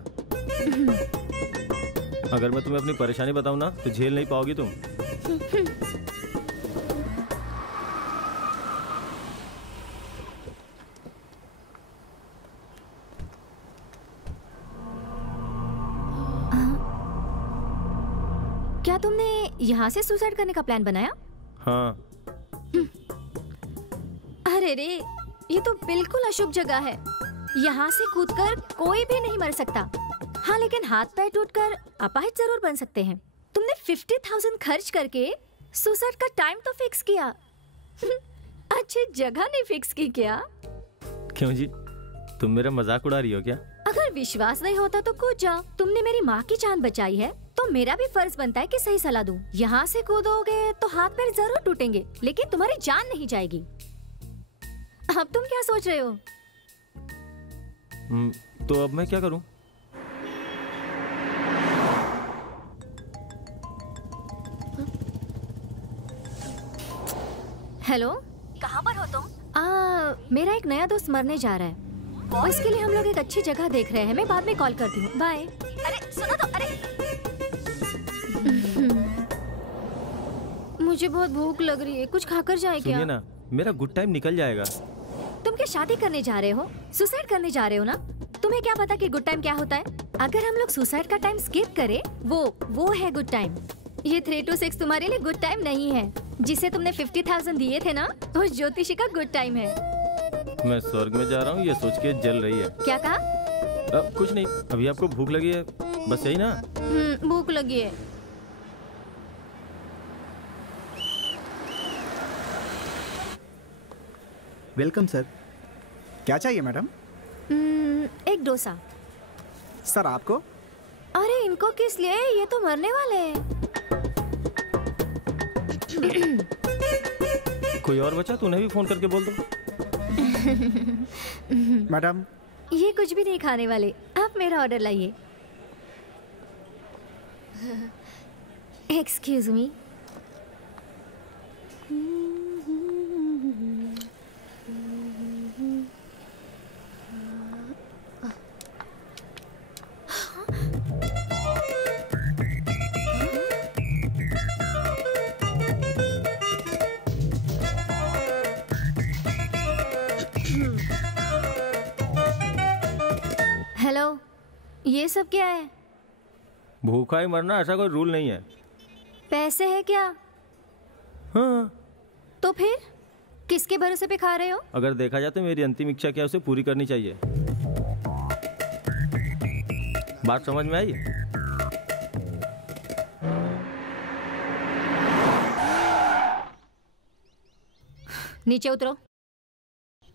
अगर मैं तुम्हें अपनी परेशानी बताऊं ना तो झेल नहीं पाओगी तुम। क्या तुमने यहाँ से सुसाइड करने का प्लान बनाया? हाँ। अरे रे, ये तो बिल्कुल अशुभ जगह है। यहाँ से कूदकर कोई भी नहीं मर सकता। हाँ, लेकिन हाथ पैर टूटकर अपाहिज जरूर बन सकते हैं। तुमने 50,000 खर्च करके सुसाइड का टाइम तो फिक्स किया। अच्छी जगह नहीं फिक्स की क्या? क्यों जी, तुम मेरा मजाक उड़ा रही हो क्या? अगर विश्वास नहीं होता तो कूद जाओ। तुमने मेरी माँ की जान बचाई है तो मेरा भी फर्ज बनता है कि सही सलाह दूं। यहाँ से कूदोगे तो हाथ पैर जरूर टूटेंगे, लेकिन तुम्हारी जान नहीं जाएगी। अब तुम क्या सोच रहे हो? तो अब मैं क्या करूं? हेलो, कहाँ पर हो तुम? मेरा एक नया दोस्त मरने जा रहा है। उसके लिए हम लोग एक अच्छी जगह देख रहे हैं। मैं बाद में कॉल करती हूँ। बाय। अरे सुनो तो, अरे मुझे बहुत भूख लग रही है, कुछ खाकर जाए क्या? सुनिए ना, मेरा गुड टाइम निकल जाएगा। तुम क्या शादी करने जा रहे हो? सुसाइड करने जा रहे हो ना? तुम्हें क्या पता कि गुड टाइम क्या होता है? अगर हम लोग सुसाइड का टाइम स्किप करें, वो है गुड टाइम। ये 3 to 6 तुम्हारे लिए गुड टाइम नहीं है। जिसे तुमने 50,000 दिए थे ना, उस ज्योतिषी का गुड टाइम है। मैं स्वर्ग में जा रहा हूँ, ये सोच के जल रही है। क्या कहा? कुछ नहीं, अभी आपको भूख लगी है, बस यही ना? भूख लगी है। Welcome sir. क्या चाहिए मैडम? एक डोसा। सर आपको? अरे इनको किस लिए? ये तो मरने वाले हैं। कोई और बचा तो उन्हें भी फोन करके बोल दो। मैडम, ये कुछ भी नहीं खाने वाले, आप मेरा ऑर्डर लाइए। Excuse me. हेलो, ये सब क्या है? भूखा ही मरना, ऐसा कोई रूल नहीं है। पैसे है क्या? हाँ। तो फिर किसके भरोसे पे खा रहे हो? अगर देखा जाए तो मेरी अंतिम इच्छा क्या है, उसे पूरी करनी चाहिए। बात समझ में आई? नीचे उतरो।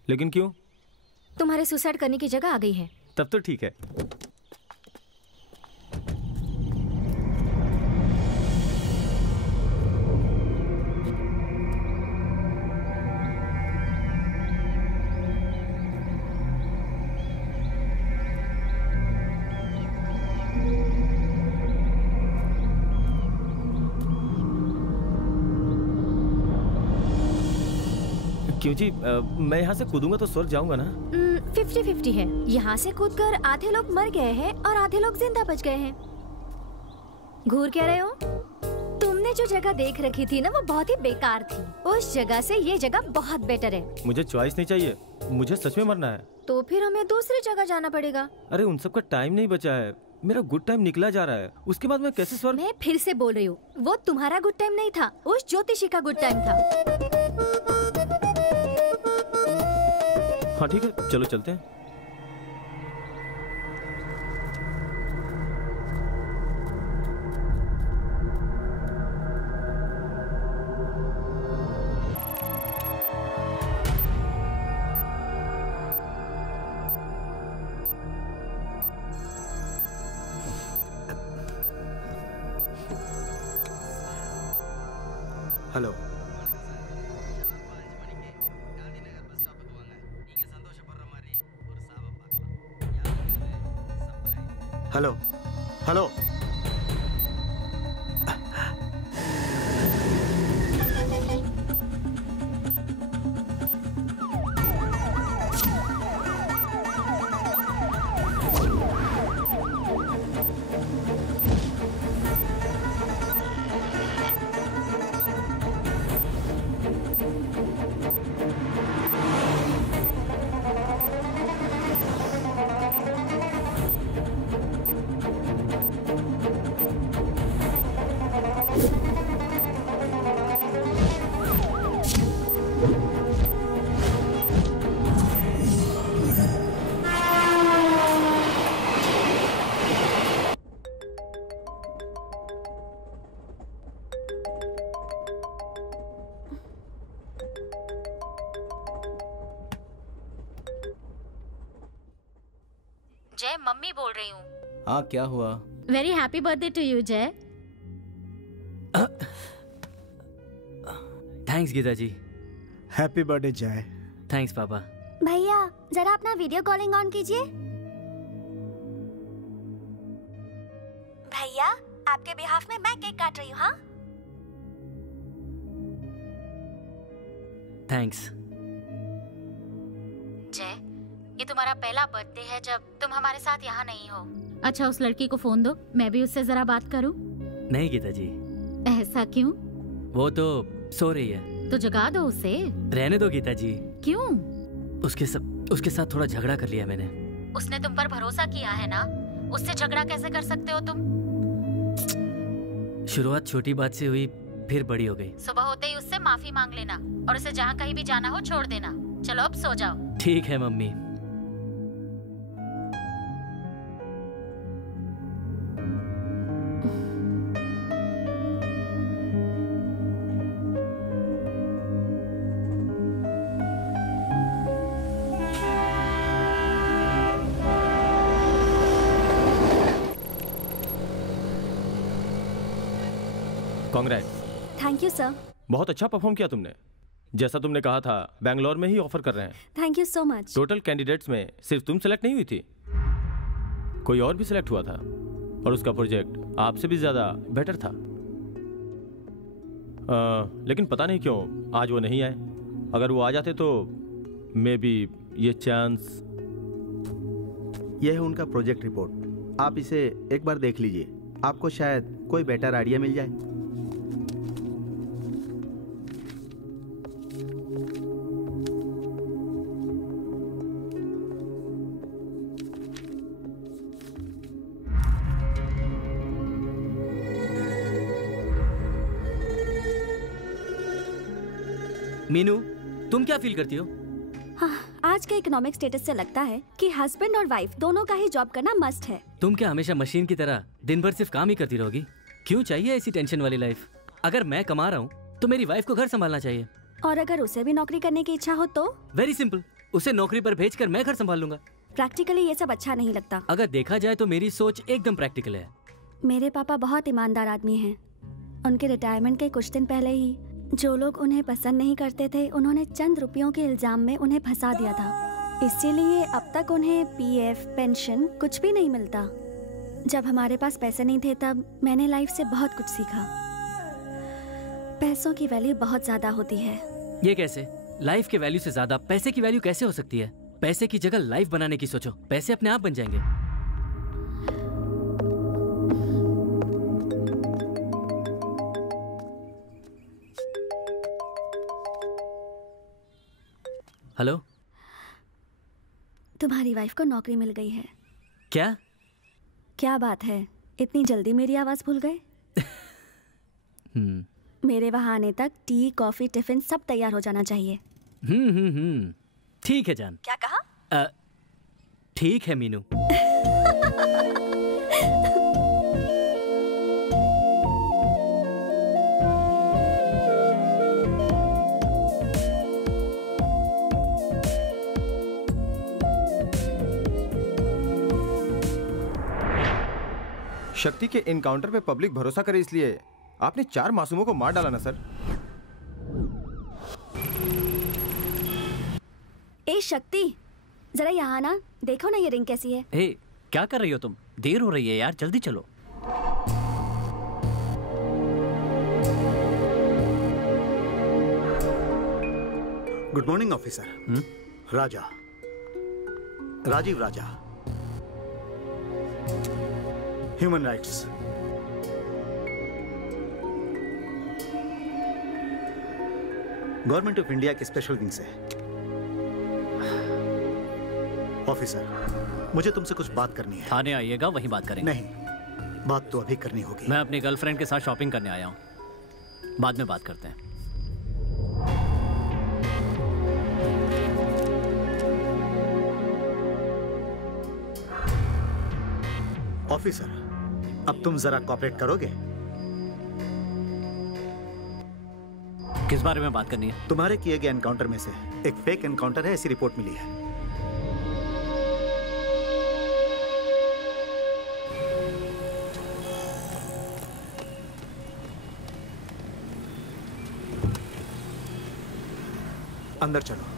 लेकिन क्यों? तुम्हारे सुसाइड करने की जगह आ गई है। तब तो ठीक है। क्यों जी, मैं यहाँ से कूदूंगा तो स्वर्ग जाऊंगा ना? 50-50 है। यहाँ से कूदकर आधे लोग मर गए हैं और आधे लोग जिंदा बच गए हैं। घूर क्या रहे हो? तुमने जो जगह देख रखी थी ना, वो बहुत ही बेकार थी। उस जगह से ये जगह बहुत बेटर है। मुझे चॉइस नहीं चाहिए, मुझे सच में मरना है। तो फिर हमें दूसरी जगह जाना पड़ेगा। अरे उन सब का टाइम नहीं बचा है, मेरा गुड टाइम निकला जा रहा है। उसके बाद मैं कैसे स्वर्ग? मैं फिर से बोल रही हूँ, वो तुम्हारा गुड टाइम नहीं था, उस ज्योतिषी का गुड टाइम था। हाँ ठीक है, चलो चलते हैं। हेलो। Hello hello. मैं मम्मी बोल रही हूँ। हाँ क्या हुआ? Very happy birthday to you Jay. Thanks Geeta ji. Happy birthday Jay. Thanks पापा। भैया जरा अपना वीडियो कॉलिंग ऑन कीजिए। भैया आपके बिहाफ में मैं केक काट रही हूँ। हाँ थैंक्स। जय, ये तुम्हारा पहला बर्थडे है जब तुम हमारे साथ यहाँ नहीं हो। अच्छा उस लड़की को फोन दो, मैं भी उससे जरा बात करूँ। नहीं गीता जी। ऐसा क्यों? वो तो सो रही है। तो जगा दो उसे। रहने दो गीता जी। क्यों? उसके साथ थोड़ा झगड़ा कर लिया मैंने। उसने तुम पर भरोसा किया है ना, उससे झगड़ा कैसे कर सकते हो तुम? शुरुआत छोटी बात से हुई, फिर बड़ी हो गई। सुबह होते ही उससे माफी मांग लेना और उसे जहाँ कहीं भी जाना हो छोड़ देना। चलो अब सो जाओ। ठीक है mummy. Congrats. Thank you sir. बहुत अच्छा परफॉर्म किया तुमने। जैसा तुमने कहा था, बैंगलोर में ही ऑफर कर रहे हैं। Thank you so much. Total candidates में सिर्फ तुम सेलेक्ट नहीं हुई थी, कोई और भी सिलेक्ट हुआ था और उसका प्रोजेक्ट आपसे भी ज्यादा बेटर था। लेकिन पता नहीं क्यों आज वो नहीं आए। अगर वो आ जाते तो मे बी ये चांस। यह है उनका प्रोजेक्ट रिपोर्ट, आप इसे एक बार देख लीजिए, आपको शायद कोई बेटर आइडिया मिल जाए। मीनू, तुम क्या फील करती हो? हाँ, आज के इकोनॉमिक स्टेटस से लगता है कि हस्बैंड और वाइफ दोनों का ही जॉब करना मस्ट है। तुम क्या हमेशा मशीन की तरह दिन भर सिर्फ काम ही करती रहोगी? क्यों चाहिए ऐसी टेंशन वाली लाइफ? अगर मैं कमा रहा हूँ तो मेरी वाइफ को घर संभालना चाहिए। और अगर उसे भी नौकरी करने की इच्छा हो तो? वेरी सिंपल, उसे नौकरी पर भेजकर मैं घर संभाल लूंगा। प्रैक्टिकली ये सब अच्छा नहीं लगता। अगर देखा जाए तो मेरी सोच एकदम प्रैक्टिकल है। मेरे पापा बहुत ईमानदार आदमी हैं। उनके रिटायरमेंट के कुछ दिन पहले ही जो लोग उन्हें पसंद नहीं करते थे, उन्होंने चंद रुपयों के इल्जाम में उन्हें फंसा दिया था। इसीलिए अब तक उन्हें पीएफ, पेंशन कुछ भी नहीं मिलता। जब हमारे पास पैसे नहीं थे तब मैंने लाइफ से बहुत कुछ सीखा। पैसों की वैल्यू बहुत ज्यादा होती है। ये कैसे? लाइफ के वैल्यू से ज्यादा पैसे की वैल्यू कैसे हो सकती है? पैसे की जगह लाइफ बनाने की सोचो, पैसे अपने आप बन जाएंगे। हेलो, तुम्हारी वाइफ को नौकरी मिल गई है। क्या? क्या बात है, इतनी जल्दी मेरी आवाज भूल गए? मेरे वहां आने तक टी, कॉफी, टिफिन सब तैयार हो जाना चाहिए। ठीक है जान। क्या कहा? ठीक है मीनू। शक्ति के इनकाउंटर पे पब्लिक भरोसा करे इसलिए आपने 4 मासूमों को मार डाला ना सर। ए शक्ति, जरा यहाँ ना, देखो ना ये रिंग कैसी है। ए, क्या कर रही हो तुम? देर हो रही है यार, जल्दी चलो। Good morning officer. Raja, Rajiv Raja, human rights. Government of India के स्पेशल विंग से। ऑफिसर, मुझे तुमसे कुछ बात करनी है। थाने आइएगा, वहीं बात करेंगे। नहीं, बात तो अभी करनी होगी। मैं अपनी गर्लफ्रेंड के साथ शॉपिंग करने आया हूँ, बाद में बात करते हैं। ऑफिसर, अब तुम जरा कोऑपरेट करोगे? किस बारे में बात करनी है? तुम्हारे किए गए एनकाउंटर में से एक फेक एनकाउंटर है, ऐसी रिपोर्ट मिली है। अंदर चलो।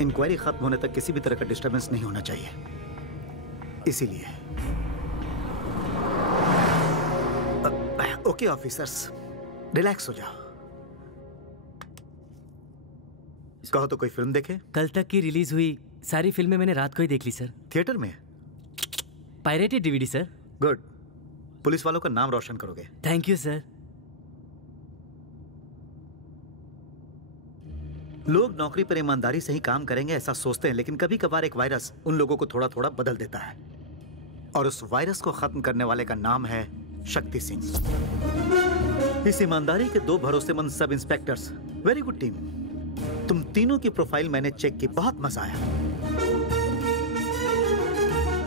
इंक्वायरी खत्म होने तक किसी भी तरह का डिस्टरबेंस नहीं होना चाहिए, इसीलिए। ओके ऑफिसर्स, रिलैक्स हो जाओ। कहो तो कोई फिल्म देखे? कल तक की रिलीज हुई सारी फिल्में मैंने रात को ही देख ली सर। थिएटर में? Pirated DVD sir. Good, police वालों का नाम रोशन करोगे। Thank you sir. लोग नौकरी पर ईमानदारी से ही काम करेंगे ऐसा सोचते हैं, लेकिन कभी कभार एक वायरस उन लोगों को थोड़ा थोड़ा बदल देता है, और उस वायरस को खत्म करने वाले का नाम है शक्ति सिंह। इस ईमानदारी के दो भरोसेमंद सब इंस्पेक्टर्स। वेरी गुड टीम, तुम तीनों की प्रोफाइल मैंने चेक की, बहुत मजा आया।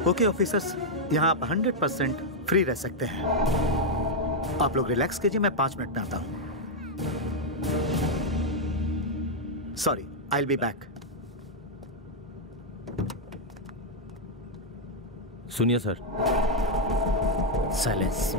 ओके ऑफिसर्स, यहां आप 100% फ्री रह सकते हैं। आप लोग रिलैक्स कीजिए, मैं 5 मिनट में आता हूं। Sorry, I'll be back. सुनिए सर। साइलेंस।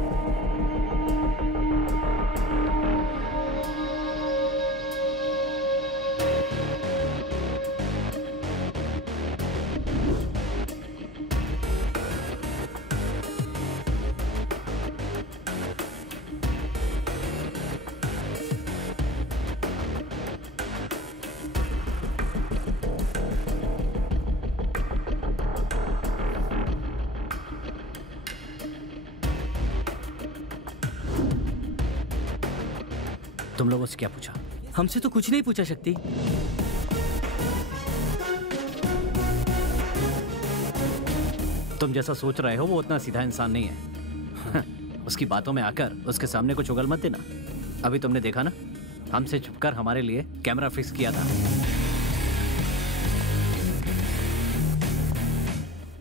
तुम लोगों से क्या पूछा? हमसे तो कुछ नहीं पूछा शक्ति। तुम जैसा सोच रहे हो वो उतना सीधा इंसान नहीं है। उसकी बातों में आकर उसके सामने कुछ उगल मत देना। अभी तुमने देखा ना, हमसे छुपकर हमारे लिए कैमरा फिक्स किया था।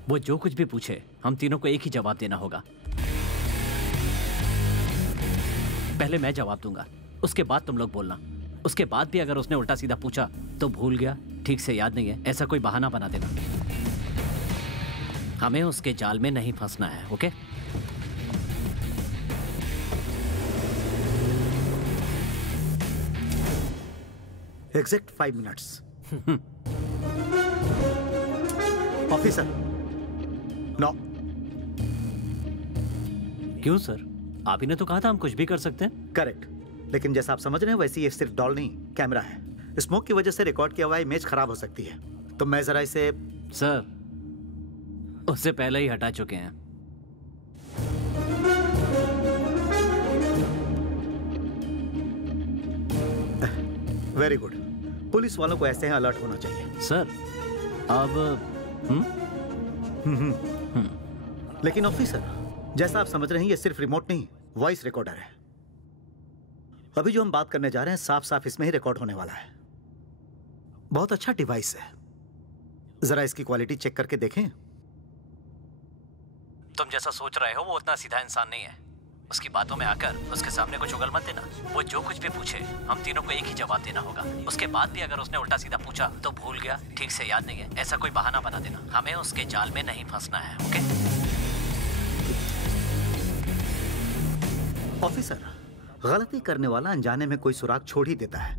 वो जो कुछ भी पूछे हम तीनों को एक ही जवाब देना होगा। पहले मैं जवाब दूंगा, उसके बाद तुम लोग बोलना। उसके बाद भी अगर उसने उल्टा सीधा पूछा तो भूल गया, ठीक से याद नहीं है, ऐसा कोई बहाना बना देना। हमें उसके जाल में नहीं फंसना है, okay? Exact 5 minutes. Officer. No. क्यों सर? आप ही ने तो कहा था हम कुछ भी कर सकते हैं। करेक्ट, लेकिन जैसा आप समझ रहे हैं वैसे ये सिर्फ डॉल नहीं, कैमरा है। स्मोक की वजह से रिकॉर्ड किया हुआ इमेज खराब हो सकती है, तो मैं जरा इसे। सर, उससे पहले ही हटा चुके हैं। वेरी गुड, पुलिस वालों को ऐसे ही अलर्ट होना चाहिए। सर, अब लेकिन ऑफिसर, जैसा आप समझ रहे हैं ये सिर्फ रिमोट नहीं, वॉइस रिकॉर्डर है। अभी जो हम बात करने जा रहे हैं साफ साफ इसमें ही रिकॉर्ड होने वाला है। बहुत अच्छा डिवाइस है, जरा इसकी क्वालिटी चेक करके देखें। तुम जैसा सोच रहे हो वो उतना सीधा इंसान नहीं है। उसकी बातों में आकर उसके सामने कुछ उगल मत देना। वो जो कुछ भी पूछे हम तीनों को एक ही जवाब देना होगा। उसके बाद भी अगर उसने उल्टा सीधा पूछा तो भूल गया, ठीक से याद नहीं है, ऐसा कोई बहाना बना देना। हमें उसके जाल में नहीं फंसना है, ओके? ऑफिसर, गलती करने वाला अनजाने में कोई सुराग छोड़ ही देता है,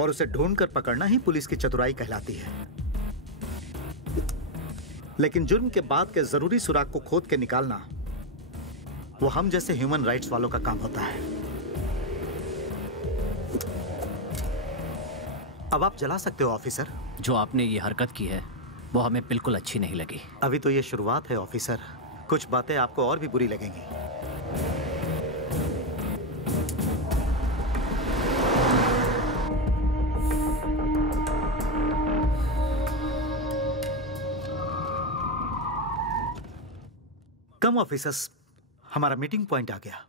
और उसे ढूंढकर पकड़ना ही पुलिस की चतुराई कहलाती है। लेकिन जुर्म के बाद के जरूरी सुराग को खोद के निकालना वो हम जैसे ह्यूमन राइट्स वालों का काम होता है। अब आप जला सकते हो ऑफिसर। जो आपने ये हरकत की है वो हमें बिल्कुल अच्छी नहीं लगी। अभी तो ये शुरुआत है ऑफिसर, कुछ बातें आपको और भी बुरी लगेंगी। कम ऑफिसर्स, हमारा मीटिंग पॉइंट आ गया।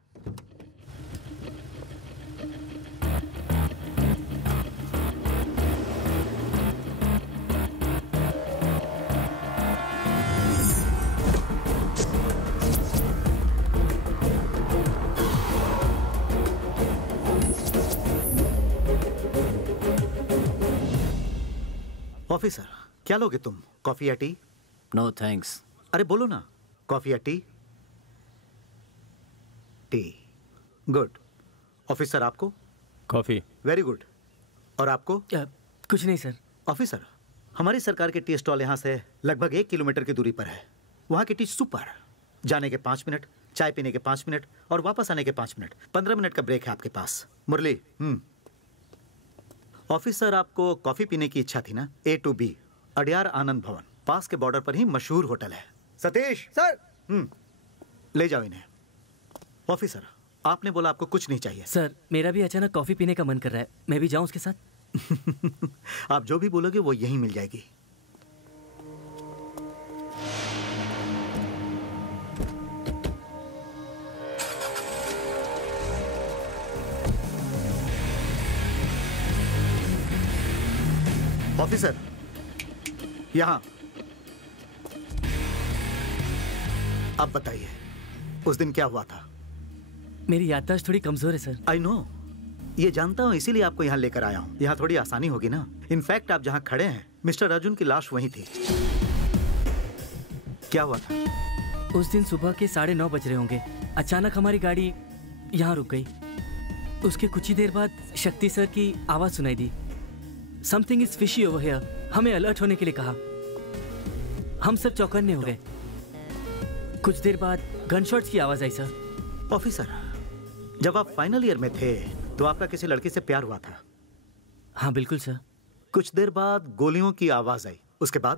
ऑफिसर, क्या लोगे तुम? कॉफी या टी? No thanks. अरे बोलो ना, कॉफी या टी? टी। गुड। ऑफिसर, आपको? कॉफी। Very good. और आपको? कुछ नहीं सर। ऑफिसर, हमारी सरकार के टी स्टॉल यहाँ से लगभग 1 किलोमीटर की दूरी पर है। वहाँ की टी सुपर। जाने के 5 मिनट, चाय पीने के 5 मिनट और वापस आने के 5 मिनट। 15 मिनट का ब्रेक है आपके पास। मुरली। ऑफिसर, आपको कॉफी पीने की इच्छा थी ना? A to B, अडियार आनंद भवन, पास के बॉर्डर पर ही मशहूर होटल है। सतीश सर, ले जाओ इन्हें। ऑफिसर, आपने बोला आपको कुछ नहीं चाहिए। सर, मेरा भी अचानक कॉफी पीने का मन कर रहा है, मैं भी जाऊं उसके साथ? आप जो भी बोलोगे वो यहीं मिल जाएगी। ऑफिसर, यहां। अब बताइए, उस दिन क्या हुआ था? मेरी याददाश्त थोड़ी कमजोर है सर। आई नो, ये जानता हूं, इसीलिए आपको यहाँ लेकर आया हूं। यहाँ थोड़ी आसानी होगी ना। इनफैक्ट आप जहाँ खड़े हैं, मिस्टर अर्जुन की लाश वहीं थी। क्या हुआ था? उस दिन सुबह के 9:30 बज रहे होंगे। अचानक हमारी गाड़ी यहाँ रुक गई। उसके कुछ ही देर बाद शक्ति सर की आवाज सुनाई दी। Something is fishy over here. हमें अलर्ट होने के लिए कहा। हम सब चौकन्ने हो गए। कुछ देर बाद गनशॉट्स की आवाज आई सर। ऑफिसर, जब आप फाइनल ईयर में थे तो आपका किसी लड़की से प्यार हुआ था? हाँ बिल्कुल सर। कुछ देर बाद गोलियों की आवाज आई। उसके बाद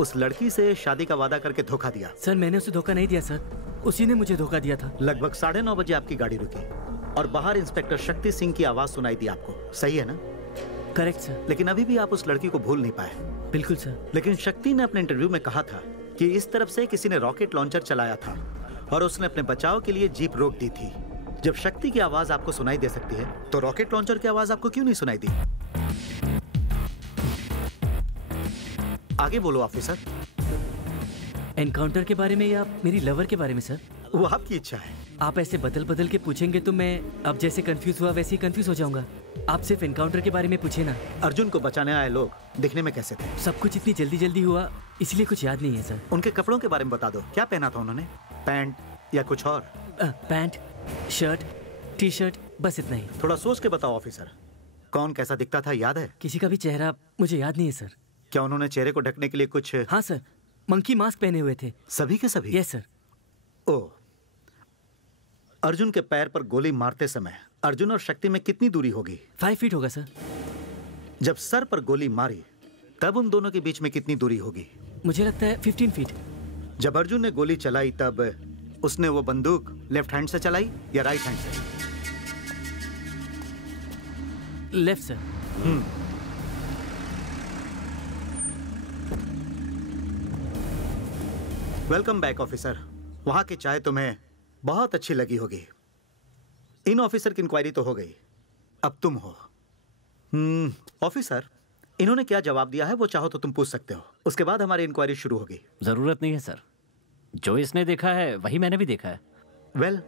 उस लड़की से शादी का वादा करके धोखा दिया। सर, मैंने उसे धोखा नहीं दिया सर, उसी ने मुझे धोखा दिया था। लगभग 9:30 बजे आपकी गाड़ी रुकी और बाहर इंस्पेक्टर शक्ति सिंह की आवाज सुनाई दी आपको। सही है ना? Correct sir. लेकिन अभी भी आप उस लड़की को भूल नहीं पाए। बिल्कुल सर। लेकिन शक्ति ने अपने इंटरव्यू में कहा था कि इस तरफ से किसी ने रॉकेट लॉन्चर चलाया था और उसने अपने बचाव के लिए जीप रोक दी थी। जब शक्ति की आवाज आपको सुनाई दे सकती है तो रॉकेट लॉन्चर की आवाज आपको क्यों नहीं सुनाई दी? आगे बोलो ऑफिसर। एनकाउंटर के बारे में या मेरी लवर के बारे में सर? वो आपकी इच्छा है। आप ऐसे बदल बदल के पूछेंगे तो मैं अब जैसे कंफ्यूज हुआ वैसे ही कंफ्यूज हो जाऊंगा। आप सिर्फ एनकाउंटर के बारे में पूछे ना। अर्जुन को बचाने आए लोग दिखने में कैसे थे? सब कुछ इतनी जल्दी जल्दी हुआ इसलिए कुछ याद नहीं है सर। उनके कपड़ों के बारे में बता दो। क्या पहना था उन्होंने? पैंट या कुछ और? पैंट, शर्ट, टी शर्ट, बस इतना ही। थोड़ा सोच के बताओ ऑफिसर। कौन कैसा दिखता था याद है? किसी का भी चेहरा मुझे याद नहीं है सर। क्या उन्होंने चेहरे को ढकने के लिए कुछ? हाँ सर, मंकी मास्क पहने हुए थे। सभी के सभी? Yes sir. ओह, अर्जुन के पैर पर गोली मारते समय अर्जुन और शक्ति में कितनी दूरी होगी? 5 फीट होगा सर। जब सर पर गोली मारी तब उन दोनों के बीच में कितनी दूरी होगी? मुझे लगता है 15 फीट। जब अर्जुन ने गोली चलाई तब उसने वो बंदूक लेफ्ट हैंड से चलाई या राइट हैंड से? Left sir. Welcome back officer. वहां की चाय तुम्हें बहुत अच्छी लगी होगी। इन ऑफिसर की इंक्वायरी तो हो गई, अब तुम हो। ऑफिसर, इन्होंने क्या जवाब दिया है वो चाहो तो तुम पूछ सकते हो। उसके बाद हमारी इंक्वायरी शुरू होगी। जरूरत नहीं है सर, जो इसने देखा है वही मैंने भी देखा है। Well,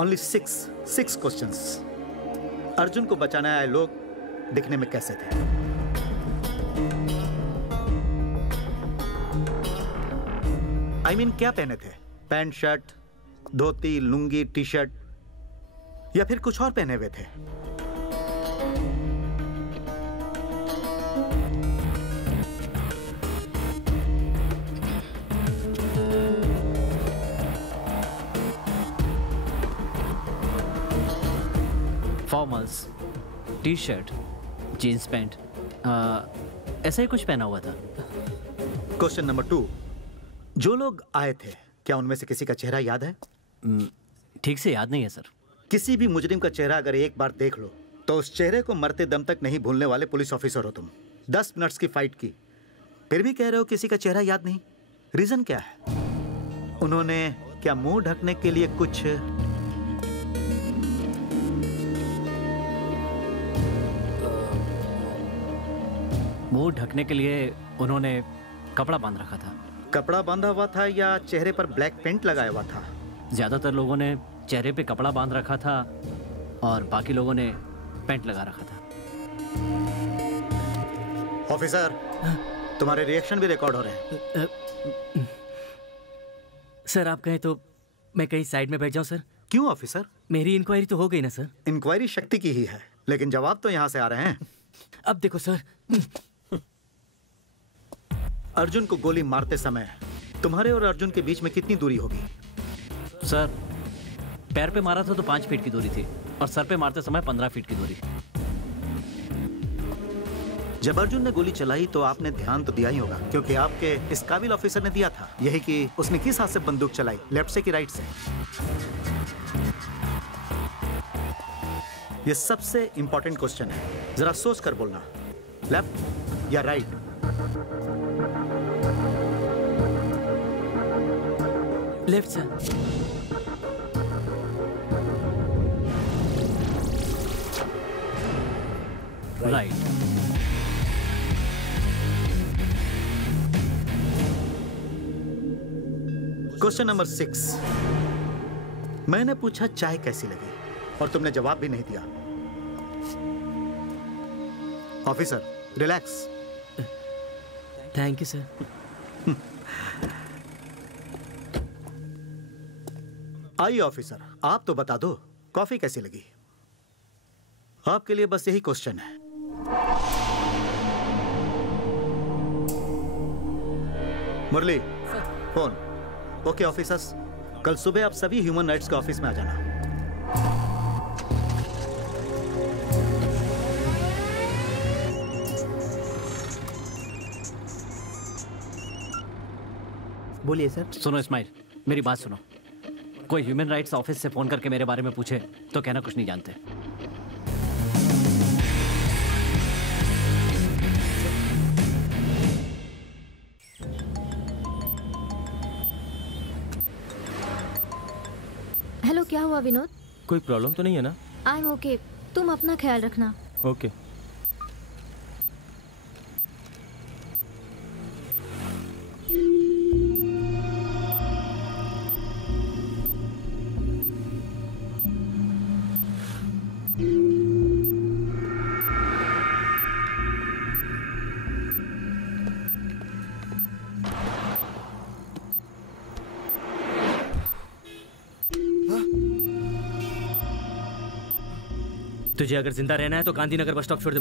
only 6 questions. अर्जुन को बचाने आए लोग दिखने में कैसे थे? I mean, क्या पहने थे? Pant, shirt, dhoti, lungi, T shirt या फिर कुछ और पहने हुए थे? Formals, T shirt, jeans pant, ऐसा ही कुछ पहना हुआ था। क्वेश्चन नंबर 2, जो लोग आए थे क्या उनमें से किसी का चेहरा याद है? ठीक से याद नहीं है सर। किसी भी मुजरिम का चेहरा अगर एक बार देख लो तो उस चेहरे को मरते दम तक नहीं भूलने वाले पुलिस ऑफिसर हो तुम। 10 मिनट्स की फाइट की, फिर भी कह रहे हो किसी का चेहरा याद नहीं? रीजन क्या है? उन्होंने क्या मुंह ढकने के लिए कुछ? मुंह ढकने के लिए उन्होंने कपड़ा बांध रखा था। कपड़ा बांधा हुआ था या चेहरे पर ब्लैक पेंट लगाया हुआ था? ज्यादातर लोगों ने चेहरे पे कपड़ा बांध रखा था और बाकी लोगों ने पेंट लगा रखा था। ऑफिसर, तुम्हारे रिएक्शन भी रिकॉर्ड हो रहे हैं। सर आप कहें तो मैं कहीं साइड में बैठ जाऊं सर? क्यों ऑफिसर? मेरी इंक्वायरी तो हो गई ना सर? इंक्वायरी शक्ति की ही है, लेकिन जवाब तो यहाँ से आ रहे हैं। अब देखो सर, अर्जुन को गोली मारते समय तुम्हारे और अर्जुन के बीच में कितनी दूरी होगी? सर पैर पे मारा था तो 5 फीट की दूरी थी और सर पे मारते समय 15 फीट की दूरी। जब अर्जुन ने गोली चलाई तो आपने ध्यान तो दिया ही होगा, क्योंकि आपके इस काबिल ऑफिसर ने दिया था यही कि उसने किस हाथ से बंदूक चलाई, लेफ्ट से कि राइट से। ये सबसे इंपॉर्टेंट क्वेश्चन है, जरा सोच कर बोलना, लेफ्ट या right? Left sir. Right. Question number 6, मैंने पूछा चाय कैसी लगी और तुमने जवाब भी नहीं दिया। Officer relax. Thank you sir. आइए ऑफिसर, आप तो बता दो कॉफी कैसी लगी? आपके लिए बस यही क्वेश्चन है। मुरली फोन। ओके ऑफिसर्स, कल सुबह आप सभी ह्यूमन राइट्स के ऑफिस में आ जाना। बोलिए सर। सुनो इस्माइल, मेरी बात सुनो। कोई ह्यूमन राइट्स ऑफिस से फोन करके मेरे बारे में पूछे तो कहना कुछ नहीं जानते। हेलो, क्या हुआ विनोद? कोई प्रॉब्लम तो नहीं है ना? आई एम ओके, तुम अपना ख्याल रखना। ओके। तुझे अगर जिंदा रहना है तो गांधीनगर बस स्टॉप छोड़ दे।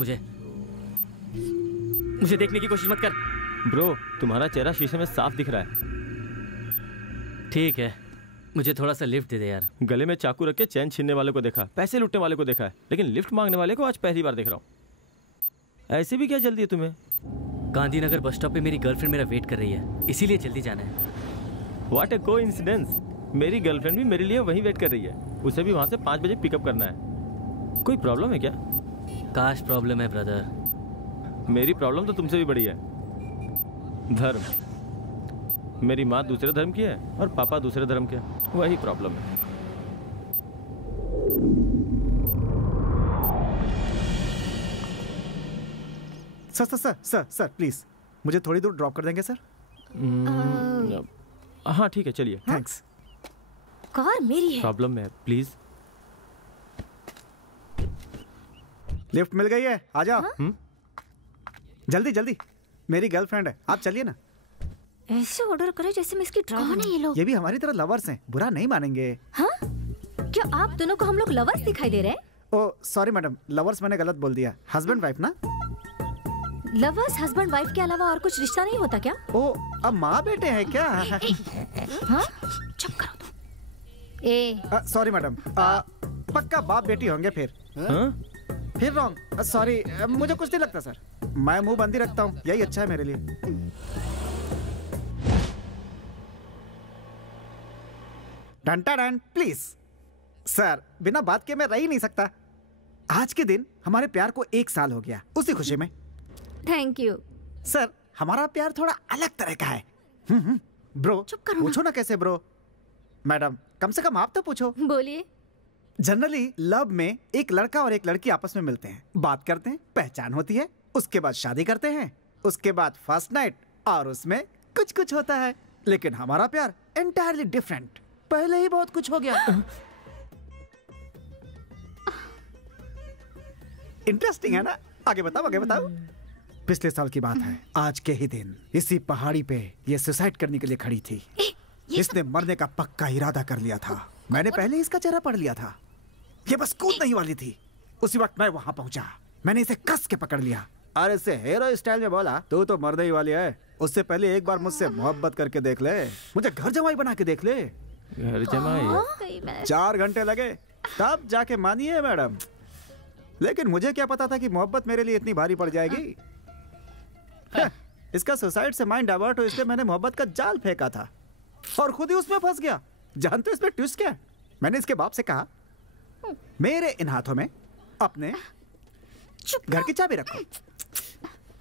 मुझे देखने की कोशिश मत कर। ब्रो, तुम्हारा चेहरा शीशे में साफ दिख रहा है। ठीक है, मुझे थोड़ा सा लिफ्ट दे दे यार। गले में चाकू रख के चैन छीनने वाले को देखा, पैसे लूटने वाले को देखा है, लेकिन लिफ्ट मांगने वाले को आज पहली बार देख रहा हूँ। ऐसे भी क्या जल्दी है तुम्हें? गांधीनगर बस स्टॉप पे मेरी गर्लफ्रेंड मेरा वेट कर रही है, इसीलिए जल्दी जाना है। व्हाट ए कोइंसिडेंस, मेरी गर्लफ्रेंड भी मेरे लिए वहीं वेट कर रही है। उसे भी वहां से 5 बजे पिकअप करना है। कोई प्रॉब्लम है क्या? काश प्रॉब्लम है ब्रदर। मेरी प्रॉब्लम तो तुमसे भी बड़ी है। धर्म। मेरी माँ दूसरे धर्म की है और पापा दूसरे धर्म के, वही प्रॉब्लम है। Sir sir sir sir sir please मुझे थोड़ी दूर ड्रॉप कर देंगे सर? हाँ ठीक है, चलिए। थैंक्स। कार मेरी है। प्रॉब्लम है, प्लीज। लिफ्ट मिल गई है, आ जाओ। जल्दी जल्दी, मेरी गर्लफ्रेंड है, आप चलिए ना। ऐसे ऑर्डर करे जैसे मैं इसकी ड्राइवर। कौन है ये लोग? ये भी हमारी तरह लवर्स हैं, बुरा नहीं मानेंगे। हाँ? क्या आप दोनों को हम लोग लवर्स दिखाई दे रहे हैं? ओ सॉरी मैडम, लवर्स मैंने गलत बोल दिया। हस्बैंड वाइफ ना? लवर्स हस्बैंड वाइफ के अलावा और कुछ रिश्ता नहीं होता क्या? ओ, अब माँ बेटे हैं क्या? हाँ? चुप करो तुम। सॉरी मैडम, पक्का बाप बेटी होंगे फिर। फिर रॉन्ग, सॉरी, मुझे कुछ नहीं लगता सर। मैं मुंह बंद ही रखता हूँ, यही अच्छा है मेरे लिए। डंटा डन प्लीज। सर बिना बात के मैं रह ही नहीं सकता। आज के दिन हमारे प्यार को 1 साल हो गया, उसी खुशी में। Thank you sir. हमारा प्यार थोड़ा अलग तरह का है। ब्रो पूछो ना कैसे ब्रो। मैडम कम से कम आप तो पूछो। बोलिए। जनरली लव में एक लड़का और एक लड़की आपस में मिलते हैं, बात करते हैं, पहचान होती है, उसके बाद शादी करते हैं, उसके बाद फर्स्ट नाइट और उसमें कुछ कुछ होता है। लेकिन हमारा प्यार एंटायरली डिफरेंट, पहले ही बहुत कुछ हो गया। इंटरेस्टिंग है ना? आगे बताओ आगे बताओ। पिछले साल की बात है, आज के ही दिन इसी पहाड़ी पे ये सुसाइड करने के लिए खड़ी थी। इसने मरने का पक्का इरादा कर लिया था। मैंने पहले इसका चेहरा पढ़ लिया था, ये बस कूदने ही वाली थी। उसी वक्त मैं वहां पहुंचा, मैंने इसे कस के पकड़ लिया और इससे हीरो स्टाइल में बोला, तू तो मरने ही वाली है, उससे पहले एक बार मुझसे मोहब्बत करके देख ले, मुझे घर जमाई बना के देख ले। घर जमाई? 4 घंटे लगे तब जाके मानी है मैडम। लेकिन मुझे क्या पता था कि मोहब्बत मेरे लिए इतनी भारी पड़ जाएगी। इसका सुसाइड से माइंड डाइवर्ट हो इसलिए मैंने मोहब्बत का जाल फेंका था और खुद ही उसमें फंस गया। जानते हो इसमें ट्विस्ट क्या है? मैंने इसके बाप से कहा, मेरे इन हाथों में अपने घर की चाबी रखो।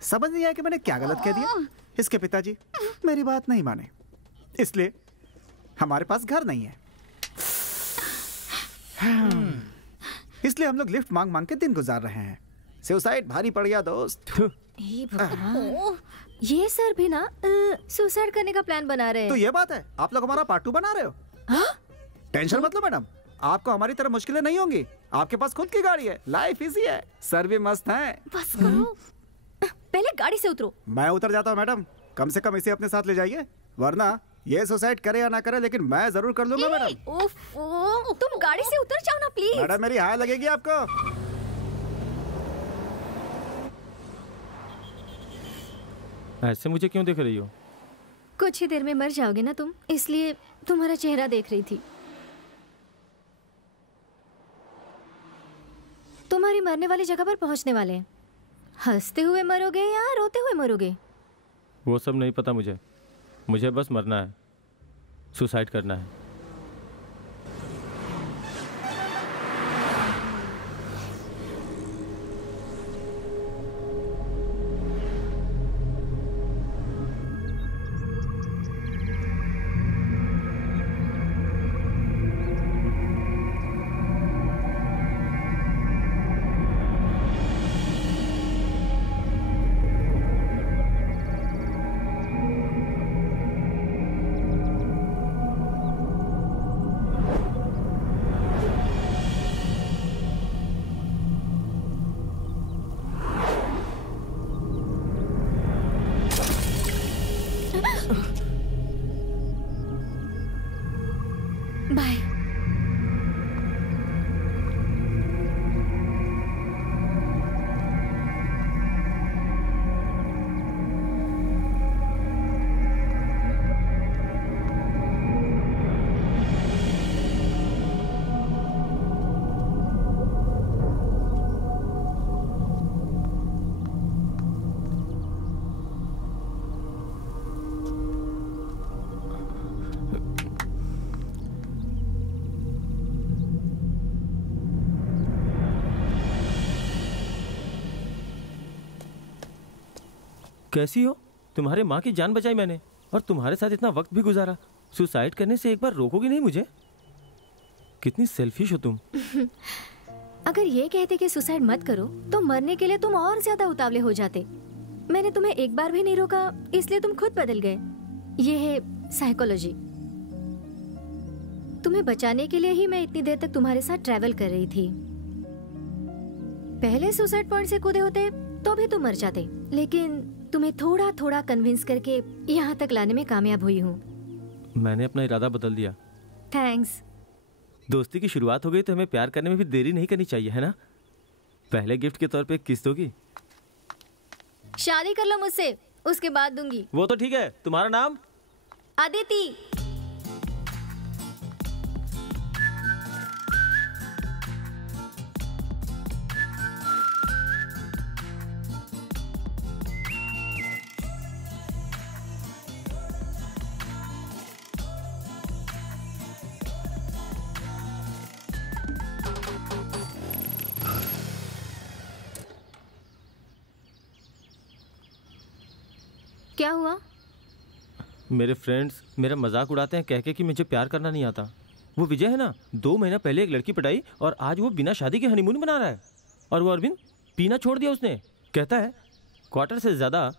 समझ नहीं आया कि मैंने क्या गलत कह दिया। इसके पिताजी मेरी बात नहीं माने, इसलिए हमारे पास घर नहीं है। इसलिए हम लोग लिफ्ट मांग मांग के दिन गुजार रहे हैं। सुसाइड भारी पड़ गया दोस्त। ये सर भी ना सुसाइड करने का प्लान बना रहे हैं। तो ये बात है, आप लोग हमारा पार्ट 2 बना रहे हो? टेंशन मत लो मैडम, आपको हमारी तरह मुश्किलें नहीं होंगी। आपके पास खुद की गाड़ी है, लाइफ इजी है, सर भी मस्त है। बस करो, पहले गाड़ी से उतरो। मैं उतर जाता हूँ मैडम, कम से कम इसे अपने साथ ले जाइए, वरना ये सुसाइड करे या ना करे लेकिन मैं जरूर कर लूंगा मैडम। ओह, तुम गाड़ी से उतर जाओ ना प्लीज। मैडम मेरी हाय लगेगी आपको। ऐसे मुझे क्यों देख रही हो? कुछ ही देर में मर जाओगे ना तुम, इसलिए तुम्हारा चेहरा देख रही थी। तुम्हारी मरने वाली जगह पर पहुंचने वाले हैं। हंसते हुए मरोगे या रोते हुए मरोगे? वो सब नहीं पता मुझे, मुझे बस मरना है, सुसाइड करना है। बाय। कैसी हो? तुम्हारे माँ की जान बचाई मैंने और तुम्हारे साथ इतना वक्त भी गुजारा। सुसाइड करने से एक बार रोकोगी नहीं मुझे? कितनी सेल्फिश हो तुम। अगर ये कहते कि सुसाइड मत करो तो मरने के लिए तुम और ज्यादा उतावले हो जाते। मैंने तुम्हें एक बार भी नहीं रोका, इसलिए तुम खुद बदल गए। ये है साइकोलॉजी। तुम्हें बचाने के लिए ही मैं इतनी देर तक तुम्हारे साथ ट्रैवल कर रही थी। पहले सुसाइड पॉइंट से कूदे होते तो भी तुम मर जाते, लेकिन तुम्हें थोड़ा थोड़ा कन्विंस करके यहाँ तक लाने में कामयाब हुई हूँ। मैंने अपना इरादा बदल दिया। थैंक्स। दोस्ती की शुरुआत हो गई तो हमें प्यार करने में भी देरी नहीं करनी चाहिए, है ना? पहले गिफ्ट के तौर पे किस दोगी? शादी कर लो मुझसे, उसके बाद दूंगी। वो तो ठीक है। तुम्हारा नाम? अदिति। क्या हुआ? मेरे फ्रेंड्स मेरा मजाक उड़ाते हैं कह के कि मुझे प्यार करना नहीं आता। वो विजय है ना, 2 महीना पहले एक लड़की पटाई और आज वो बिना शादी के हनीमून मना रहा है। और वो अरविंद पीना छोड़ दिया उसने। कहता है क्वार्टर से ज्यादा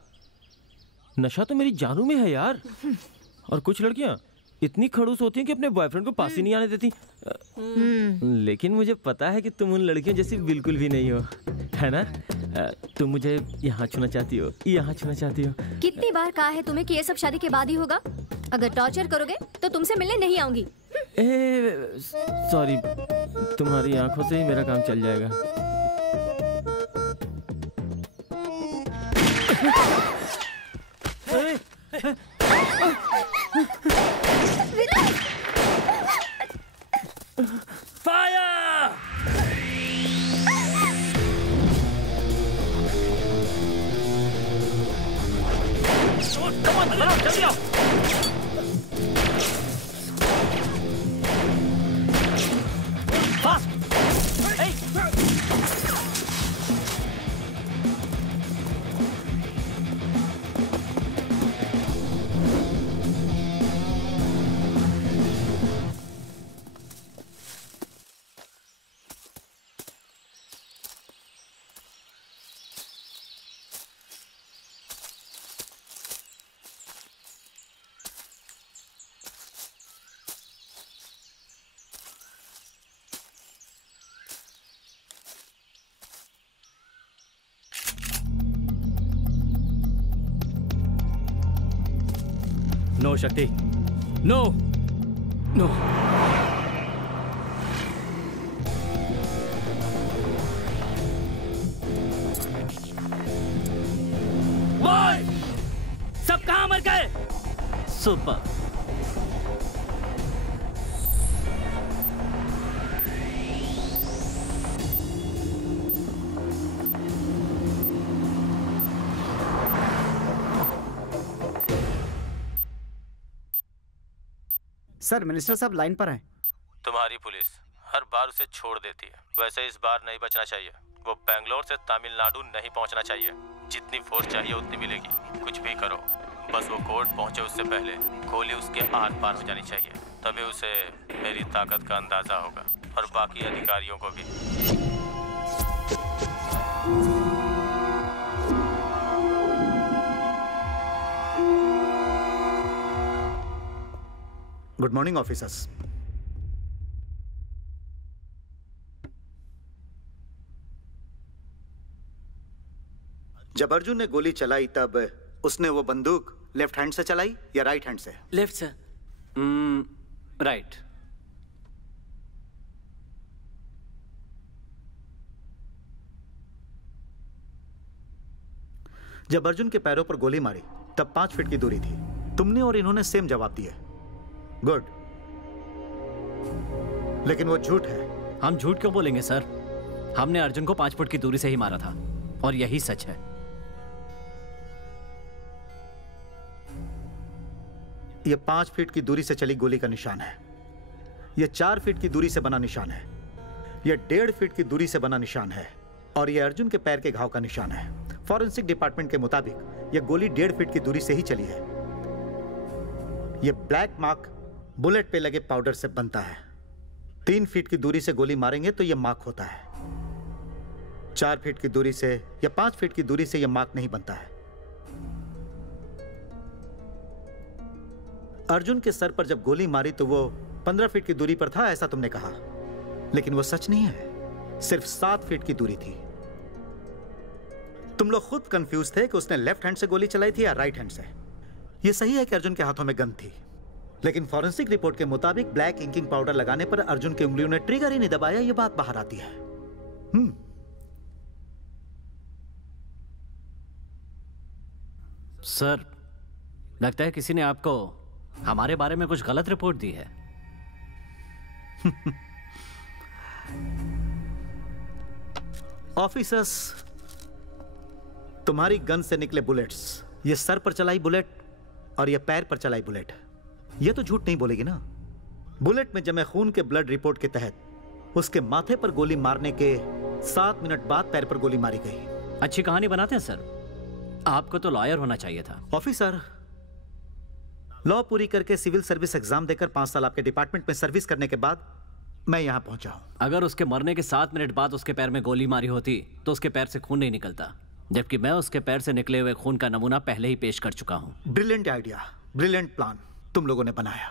नशा तो मेरी जानू में है यार। और कुछ लड़कियां इतनी खड़ूस होती हैं कि अपने बॉयफ्रेंड को पास ही नहीं आने देती। लेकिन मुझे पता है कि तुम उन लड़कियों जैसी बिल्कुल भी नहीं हो, है ना? तुम मुझे यहाँ छूना चाहती हो, यहाँ छूना चाहती हो। कितनी बार कहा है तुम्हें कि ये सब शादी के बाद ही होगा? अगर टॉर्चर करोगे तो तुमसे मिलने नहीं आऊंगी। सॉरी, तुम्हारी आंखों से ही मेरा काम चल जाएगा। फायर! जल्दी आओ। फास्ट! नो शक्ति, नो नो। बॉय, सब कहां मर गए? सुपर। सर, मिनिस्टर साहब लाइन पर हैं। तुम्हारी पुलिस हर बार उसे छोड़ देती है, वैसे इस बार नहीं बचना चाहिए। वो बेंगलोर से तमिलनाडु नहीं पहुंचना चाहिए। जितनी फोर्स चाहिए उतनी मिलेगी। कुछ भी करो, बस वो कोर्ट पहुंचे उससे पहले गोली उसके आर पार हो जानी चाहिए। तभी उसे मेरी ताकत का अंदाजा होगा और बाकी अधिकारियों को भी। Good morning officers. जब अर्जुन ने गोली चलाई तब उसने वो बंदूक लेफ्ट हैंड से चलाई या राइट हैंड से? लेफ्ट से। राइट। जब अर्जुन के पैरों पर गोली मारी तब 5 फीट की दूरी थी। तुमने और इन्होंने सेम जवाब दिया। गुड, लेकिन वो झूठ है। हम झूठ क्यों बोलेंगे सर? हमने अर्जुन को 5 फुट की दूरी से ही मारा था और यही सच है। ये 5 फीट की दूरी से चली गोली का निशान है। ये 4 फीट की दूरी से बना निशान है। ये 1.5 फीट की दूरी से बना निशान है और ये अर्जुन के पैर के घाव का निशान है। फॉरेंसिक डिपार्टमेंट के मुताबिक यह गोली 1.5 फीट की दूरी से ही चली है। यह ब्लैक मार्क बुलेट पे लगे पाउडर से बनता है। 3 फीट की दूरी से गोली मारेंगे तो यह मार्क होता है। 4 फीट की दूरी से या 5 फीट की दूरी से यह मार्क नहीं बनता है। अर्जुन के सर पर जब गोली मारी तो वो 15 फीट की दूरी पर था, ऐसा तुमने कहा, लेकिन वो सच नहीं है। सिर्फ 7 फीट की दूरी थी। तुम लोग खुद कंफ्यूज थे कि उसने लेफ्ट हैंड से गोली चलाई थी या राइट हैंड से। यह सही है कि अर्जुन के हाथों में गन थी, लेकिन फॉरेंसिक रिपोर्ट के मुताबिक ब्लैक इंकिंग पाउडर लगाने पर अर्जुन की उंगलियों ने ट्रिगर ही नहीं दबाया। यह बात बाहर आती है। सर, लगता है किसी ने आपको हमारे बारे में कुछ गलत रिपोर्ट दी है। ऑफिसर्स, तुम्हारी गन से निकले बुलेट्स, ये सर पर चलाई बुलेट और ये पैर पर चलाई बुलेट, ये तो झूठ नहीं बोलेगी ना। बुलेट में जमे खून के ब्लड रिपोर्ट के तहत उसके माथे पर गोली मारने के 7 मिनट बाद पैर पर गोली मारी गई। अच्छी कहानी बनाते हैं सर। आपको तो लॉयर होना चाहिए था। ऑफिसर, लॉ पूरी करके सिविल सर्विस एग्जाम देकर 5 साल आपके डिपार्टमेंट में सर्विस करने के बाद मैं यहाँ पहुंचा हूँ। अगर उसके मरने के 7 मिनट बाद उसके पैर में गोली मारी होती तो उसके पैर से खून नहीं निकलता, जबकि मैं उसके पैर से निकले हुए खून का नमूना पहले ही पेश कर चुका हूँ। ब्रिलियंट आइडिया, ब्रिलियंट प्लान तुम लोगों ने बनाया।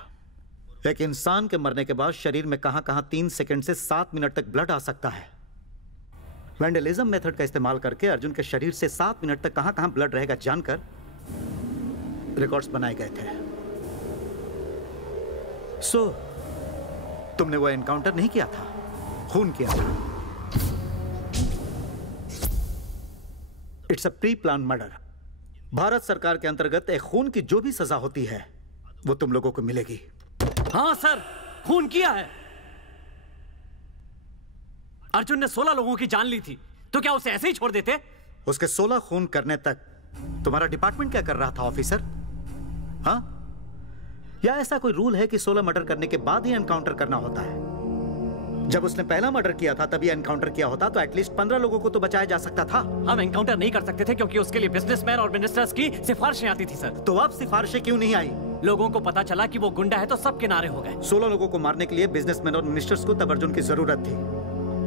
एक इंसान के मरने के बाद शरीर में कहां-कहां 3 सेकंड से 7 मिनट तक ब्लड आ सकता है। वैंडलिज्म मेथड का इस्तेमाल करके अर्जुन के शरीर से 7 मिनट तक कहां-कहां ब्लड रहेगा जानकर रिकॉर्ड्स बनाए गए थे। सो तुमने वो एनकाउंटर नहीं किया था, खून किया था। It's a pre plan murder. Bharat सरकार के अंतर्गत एक खून की जो भी सजा होती है वो तुम लोगों को मिलेगी। हाँ सर, खून किया है। अर्जुन ने 16 लोगों की जान ली थी, तो क्या उसे ऐसे ही छोड़ देते? उसके 16 खून करने तक तुम्हारा डिपार्टमेंट क्या कर रहा था ऑफिसर? हाँ? या ऐसा कोई रूल है कि 16 मर्डर करने के बाद ही एनकाउंटर करना होता है? जब उसने पहला मर्डर किया था तभी एनकाउंटर किया होता तो एटलीस्ट 15 लोगों को तो बचाया जा सकता था। हम एनकाउंटर नहीं कर सकते थे क्योंकि उसके लिए बिजनेसमैन और मिनिस्टर्स की सिफारिशें आती थी सर। तो अब सिफारिशें क्यों नहीं आई? लोगों को पता चला कि वो गुंडा है तो सब किनारे हो गए। 16 लोगों को मारने के लिए बिजनेसमैन और मिनिस्टर्स को तब अर्जुन की जरूरत थी।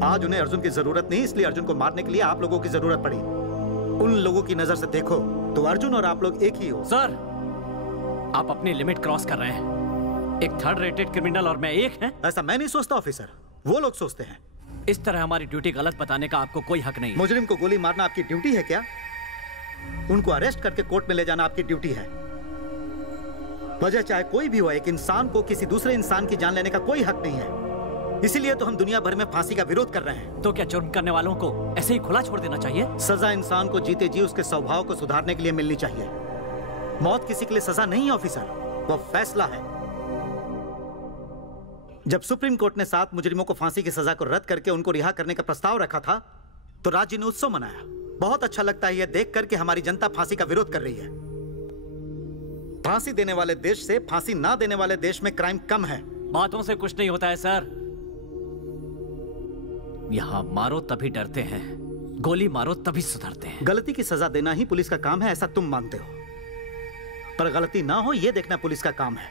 आज उन्हें अर्जुन की जरूरत नहीं, इसलिए अर्जुन को मारने के लिए आप लोगों की जरूरत पड़ी। उन लोगों की नजर से देखो तो अर्जुन और आप लोग एक ही हो। सर, आप अपनी लिमिट क्रॉस कर रहे हैं। एक 3rd रेटेड क्रिमिनल और मैं एक हैं? ऐसा मैं नहीं सोचता ऑफिसर, वो लोग सोचते हैं। इस तरह हमारी ड्यूटी गलत बताने का आपको कोई हक नहीं है। मुजरिम को गोली मारना आपकी ड्यूटी है क्या? उनको अरेस्ट करके कोर्ट में ले जाना आपकी ड्यूटी है। वजह चाहे कोई भी हो, एक इंसान को किसी दूसरे इंसान की जान लेने का कोई हक नहीं है। इसीलिए तो हम दुनिया भर में फांसी का विरोध कर रहे हैं। तो क्या जुर्म करने वालों को ऐसे ही खुला छोड़ देना चाहिए? सजा इंसान को जीते जी उसके स्वभाव को सुधारने के लिए मिलनी चाहिए। मौत किसी के लिए सजा नहीं है ऑफिसर, वो फैसला है। जब सुप्रीम कोर्ट ने 7 मुजरिमों को फांसी की सजा को रद्द करके उनको रिहा करने का प्रस्ताव रखा था तो राज्य ने उत्सव मनाया। बहुत अच्छा लगता है यह देखकर कि हमारी जनता फांसी का विरोध कर रही है। फांसी देने वाले देश से फांसी ना देने वाले देश में क्राइम कम है। बातों से कुछ नहीं होता है सर। यहां मारो तभी डरते हैं, गोली मारो तभी सुधरते हैं। गलती की सजा देना ही पुलिस का काम है ऐसा तुम मानते हो, पर गलती ना हो यह देखना पुलिस का काम है।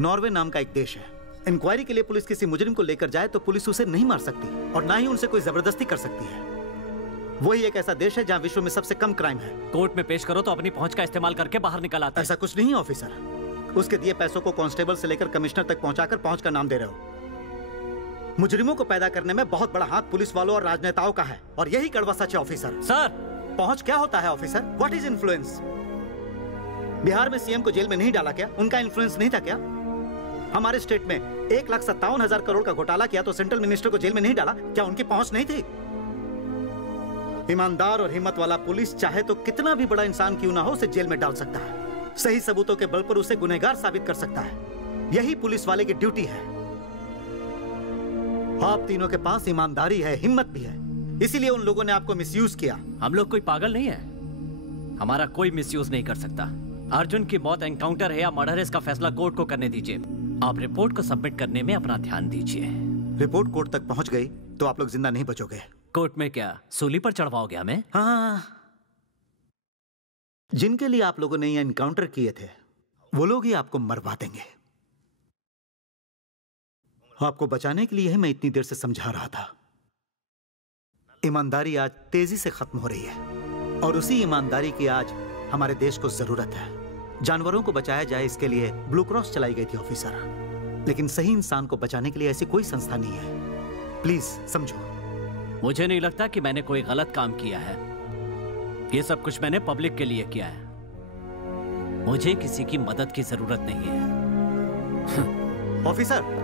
नॉर्वे नाम का एक देश है, इंक्वायरी के लिए पुलिस किसी मुजरिम को लेकर जाए तो पुलिस उसे नहीं मार सकती और ना ही उनसे कोई जबरदस्ती कर सकती है। वही एक ऐसा देश है जहां विश्व में सबसे कम क्राइम है। कोर्ट में पेश करो तो अपनी पहुंच का इस्तेमाल करके बाहर निकल आते हैं। ऐसा कुछ नहीं है ऑफिसर, उसके दिए पैसों को कांस्टेबल से लेकर कमिश्नर तक पहुंचाकर पहुंच का नाम दे रहे हो। मुजरिमों को पैदा करने में बहुत बड़ा हाथ पुलिस वालों और राजनेताओं का है और यही कड़वा सच है ऑफिसर। सर, पहुंच क्या होता है officer? What is influence? Bihar में सीएम को जेल में नहीं डाला क्या? उनका इन्फ्लुएंस नहीं था क्या? हमारे स्टेट में 1,57,000 करोड़ का घोटाला किया तो सेंट्रल मिनिस्टर को जेल में नहीं डाला क्या? उनकी पहुंच नहीं थी? ईमानदार और हिम्मत वाला पुलिस चाहे तो कितना भी बड़ा इंसान क्यों ना हो उसे जेल में डाल सकता है, सही सबूतों के बल पर उसे गुनहगार साबित कर सकता है। यही पुलिस वाले की ड्यूटी है। आप तीनों के पास ईमानदारी है, हिम्मत भी है, इसीलिए उन लोगों ने आपको मिसयूज किया। हम लोग कोई पागल नहीं है, हमारा कोई मिसयूज नहीं कर सकता। अर्जुन की मौत एनकाउंटर है या मर्डर है इसका फैसला कोर्ट को करने दीजिए। आप रिपोर्ट को सबमिट करने में अपना ध्यान दीजिए। रिपोर्ट कोर्ट तक पहुंच गई तो आप लोग जिंदा नहीं बचोगे। कोर्ट में क्या सूली पर चढ़वाओगे हमें? हाँ, जिनके लिए आप लोगों ने ये एनकाउंटर किए थे वो लोग ही आपको मरवा देंगे। आपको बचाने के लिए ही मैं इतनी देर से समझा रहा था। ईमानदारी आज तेजी से खत्म हो रही है और उसी ईमानदारी की आज हमारे देश को जरूरत है। जानवरों को बचाया जाए इसके लिए ब्लू क्रॉस चलाई गई थी ऑफिसर, लेकिन सही इंसान को बचाने के लिए ऐसी कोई संस्था नहीं है। प्लीज समझो। मुझे नहीं लगता कि मैंने कोई गलत काम किया है। ये सब कुछ मैंने पब्लिक के लिए किया है। मुझे किसी की मदद की जरूरत नहीं है। Officer,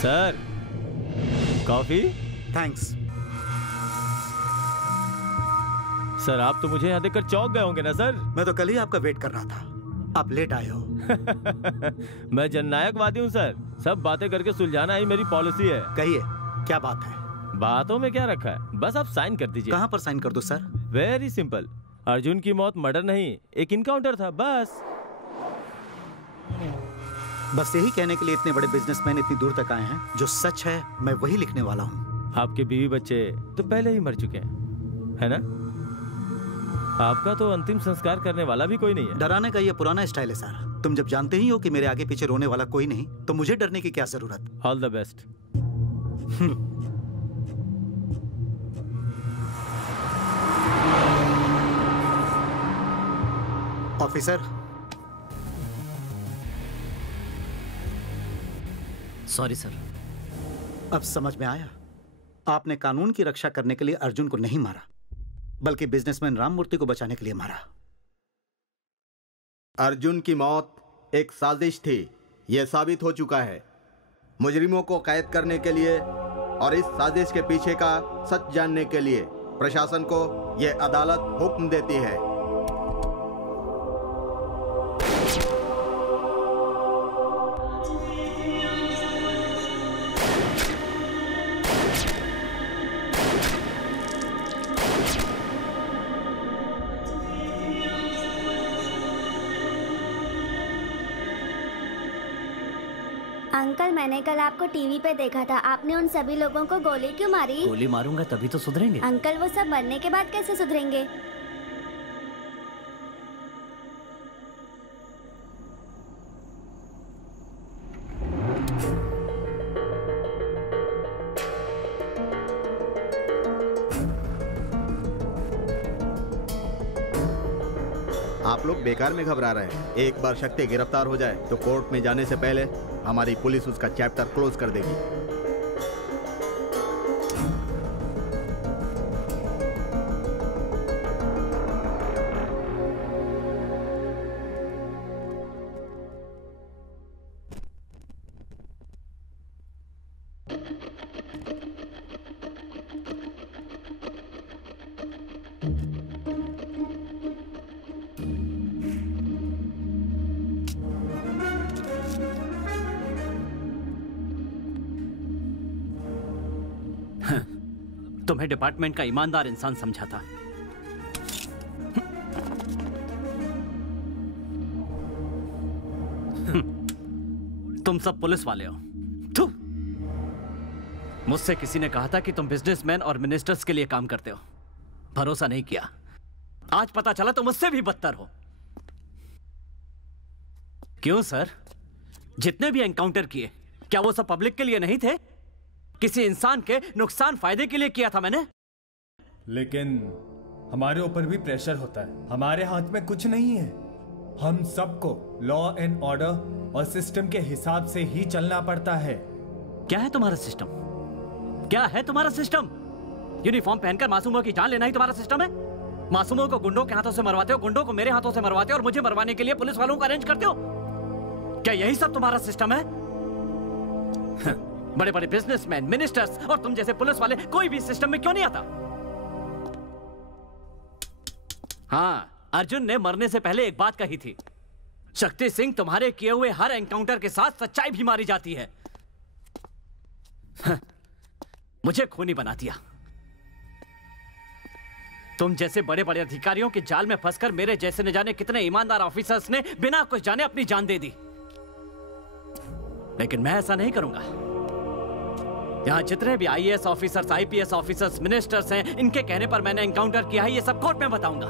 sir, coffee? Thanks. Sir, आप तो मुझे यहाँ देखकर चौंक गए होंगे ना सर? मैं तो कल ही आपका वेट कर रहा था, आप लेट आए हो। मैं जननायकवादी हूँ सर, सब बातें करके सुलझाना ही मेरी पॉलिसी है। कहिए क्या बात है? बातों में क्या रखा है, बस आप साइन कर दीजिए। कहाँ पर साइन कर दूं सर? Very simple. अर्जुन की मौत मर्डर नहीं, एक इनकाउंटर था, बस। बस यही कहने के लिए इतने बड़े बिजनेसमैन इतनी दूर तक आए हैं। जो सच है मैं वही लिखने वाला हूँ। आपके बीवी बच्चे तो पहले ही मर चुके हैं, है ना? आपका तो अंतिम संस्कार करने वाला भी कोई नहीं है। डराने का ये पुराना स्टाइल है सर। तुम जब जानते ही हो कि मेरे आगे पीछे रोने वाला कोई नहीं, तो मुझे डरने की क्या जरूरत? All the best. Officer. Sorry sir. अब समझ में आया। आपने कानून की रक्षा करने के लिए अर्जुन को नहीं मारा, बल्कि बिजनेसमैन राममूर्ति को बचाने के लिए मारा। अर्जुन की मौत एक साजिश थी, यह साबित हो चुका है। मुजरिमों को कैद करने के लिए और इस साजिश के पीछे का सच जानने के लिए प्रशासन को यह अदालत हुक्म देती है। अंकल, मैंने कल आपको टीवी पे देखा था। आपने उन सभी लोगों को गोली क्यों मारी? गोली मारूंगा तभी तो सुधरेंगे। अंकल, वो सब मरने के बाद कैसे सुधरेंगे? आप लोग बेकार में घबरा रहे हैं। एक बार शक्ति गिरफ्तार हो जाए तो कोर्ट में जाने से पहले हमारी पुलिस उसका चैप्टर क्लोज कर देगी। तुम्हें डिपार्टमेंट का ईमानदार इंसान समझा था। तुम सब पुलिस वाले हो। थू। मुझसे किसी ने कहा था कि तुम बिजनेसमैन और मिनिस्टर्स के लिए काम करते हो। भरोसा नहीं किया। आज पता चला तुम मुझसे भी बदतर हो। क्यों सर? जितने भी एनकाउंटर किए, क्या वो सब पब्लिक के लिए नहीं थे? किसी इंसान के नुकसान फायदे के लिए किया था मैंने। लेकिन हमारे ऊपर भी प्रेशर होता है। हमारे हाथ में कुछ नहीं है। हम सबको लॉ एंड ऑर्डर और सिस्टम के हिसाब से ही चलना पड़ता है। क्या है तुम्हारा सिस्टम? क्या है तुम्हारा सिस्टम? यूनिफॉर्म पहनकर मासूमों की जान लेना ही तुम्हारा सिस्टम है? मासूमों को गुंडों के हाथों से मरवाते हो, गुंडों को मेरे हाथों से मरवाते हो, और मुझे मरवाने के लिए पुलिस वालों को अरेंज करते हो। क्या यही सब तुम्हारा सिस्टम है? बड़े बड़े बिजनेसमैन, मिनिस्टर्स और तुम जैसे पुलिस वाले कोई भी सिस्टम में क्यों नहीं आता? हाँ, अर्जुन ने मरने से पहले एक बात कही थी, शक्ति सिंह, तुम्हारे किए हुए हर एनकाउंटर के साथ सच्चाई भी मारी जाती है। मुझे खूनी बना दिया। तुम जैसे बड़े बड़े अधिकारियों के जाल में फंसकर मेरे जैसे न जाने कितने ईमानदार ऑफिसर्स ने बिना कुछ जाने अपनी जान दे दी। लेकिन मैं ऐसा नहीं करूंगा। यहां जितने भी IAS officers, IPS officers, ministers हैं, इनके कहने पर मैंने एनकाउंटर किया है, ये सब कोर्ट में बताऊंगा।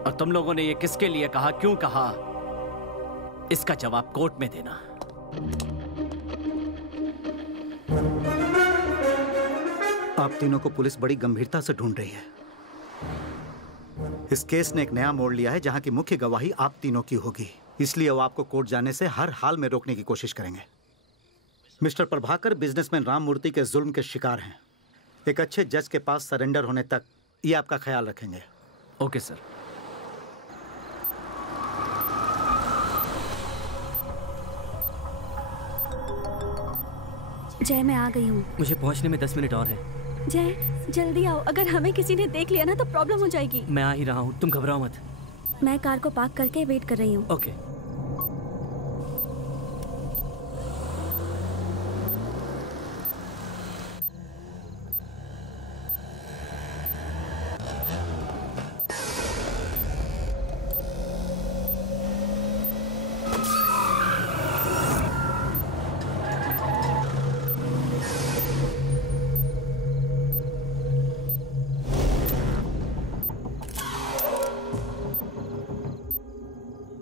और तुम लोगों ने ये किसके लिए कहा, क्यों कहा, इसका जवाब कोर्ट में देना। आप तीनों को पुलिस बड़ी गंभीरता से ढूंढ रही है। इस केस ने एक नया मोड़ लिया है जहां की मुख्य गवाही आप तीनों की होगी। इसलिए वो आपको कोर्ट जाने से हर हाल में रोकने की कोशिश करेंगे। मिस्टर प्रभाकर बिजनेसमैन राममूर्ति के जुल्म के शिकार हैं। एक अच्छे जज के पास सरेंडर होने तक ये आपका ख्याल रखेंगे। Okay sir. जय, मैं आ गई हूँ। मुझे पहुँचने में 10 मिनट और है। जय, जल्दी आओ। अगर हमें किसी ने देख लिया ना तो प्रॉब्लम हो जाएगी। मैं आ ही रहा हूँ, तुम घबराओ मत। मैं कार को पार्क करके वेट कर रही हूँ। ओके।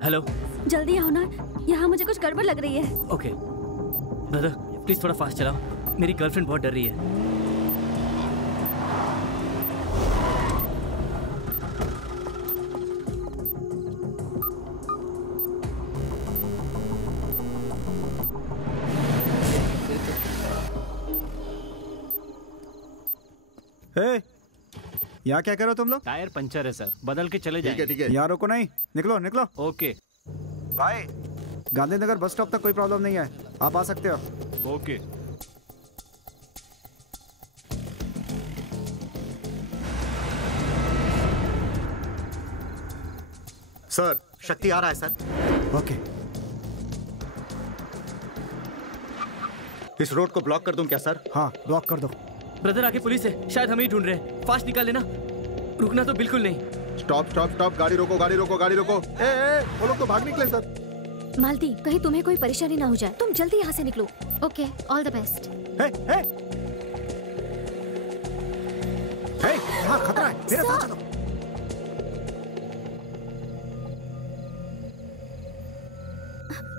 हेलो। जल्दी आओ ना, यहाँ मुझे कुछ गड़बड़ लग रही है। ओके ब्रदर, प्लीज थोड़ा फास्ट चलाओ, मेरी गर्लफ्रेंड बहुत डर रही है। यहाँ क्या करो तुम लोग? टायर पंचर है सर, बदल के चले जाएंगे। ठीक है। यहाँ रुको नहीं, निकलो निकलो। ओके भाई, गांधीनगर बस स्टॉप तक कोई प्रॉब्लम नहीं है, आप आ सकते हो। ओके। सर, शक्ति आ रहा है सर। ओके। इस रोड को ब्लॉक कर दूं क्या सर? हाँ, ब्लॉक कर दो। ब्रदर आगे पुलिस है, शायद हमें ही ढूंढ रहे हैं। फास्ट निकाल लेना, रुकना तो बिल्कुल नहीं। स्टॉप स्टॉप स्टॉप, गाड़ी रोको गाड़ी रोको गाड़ी रोको। वो लोग तो भाग निकले सर। मालती, कहीं तुम्हें कोई परेशानी ना हो जाए, तुम जल्दी यहाँ से निकलो। Okay, all the best. यहाँ खतरा है, मेरे साथ चलो।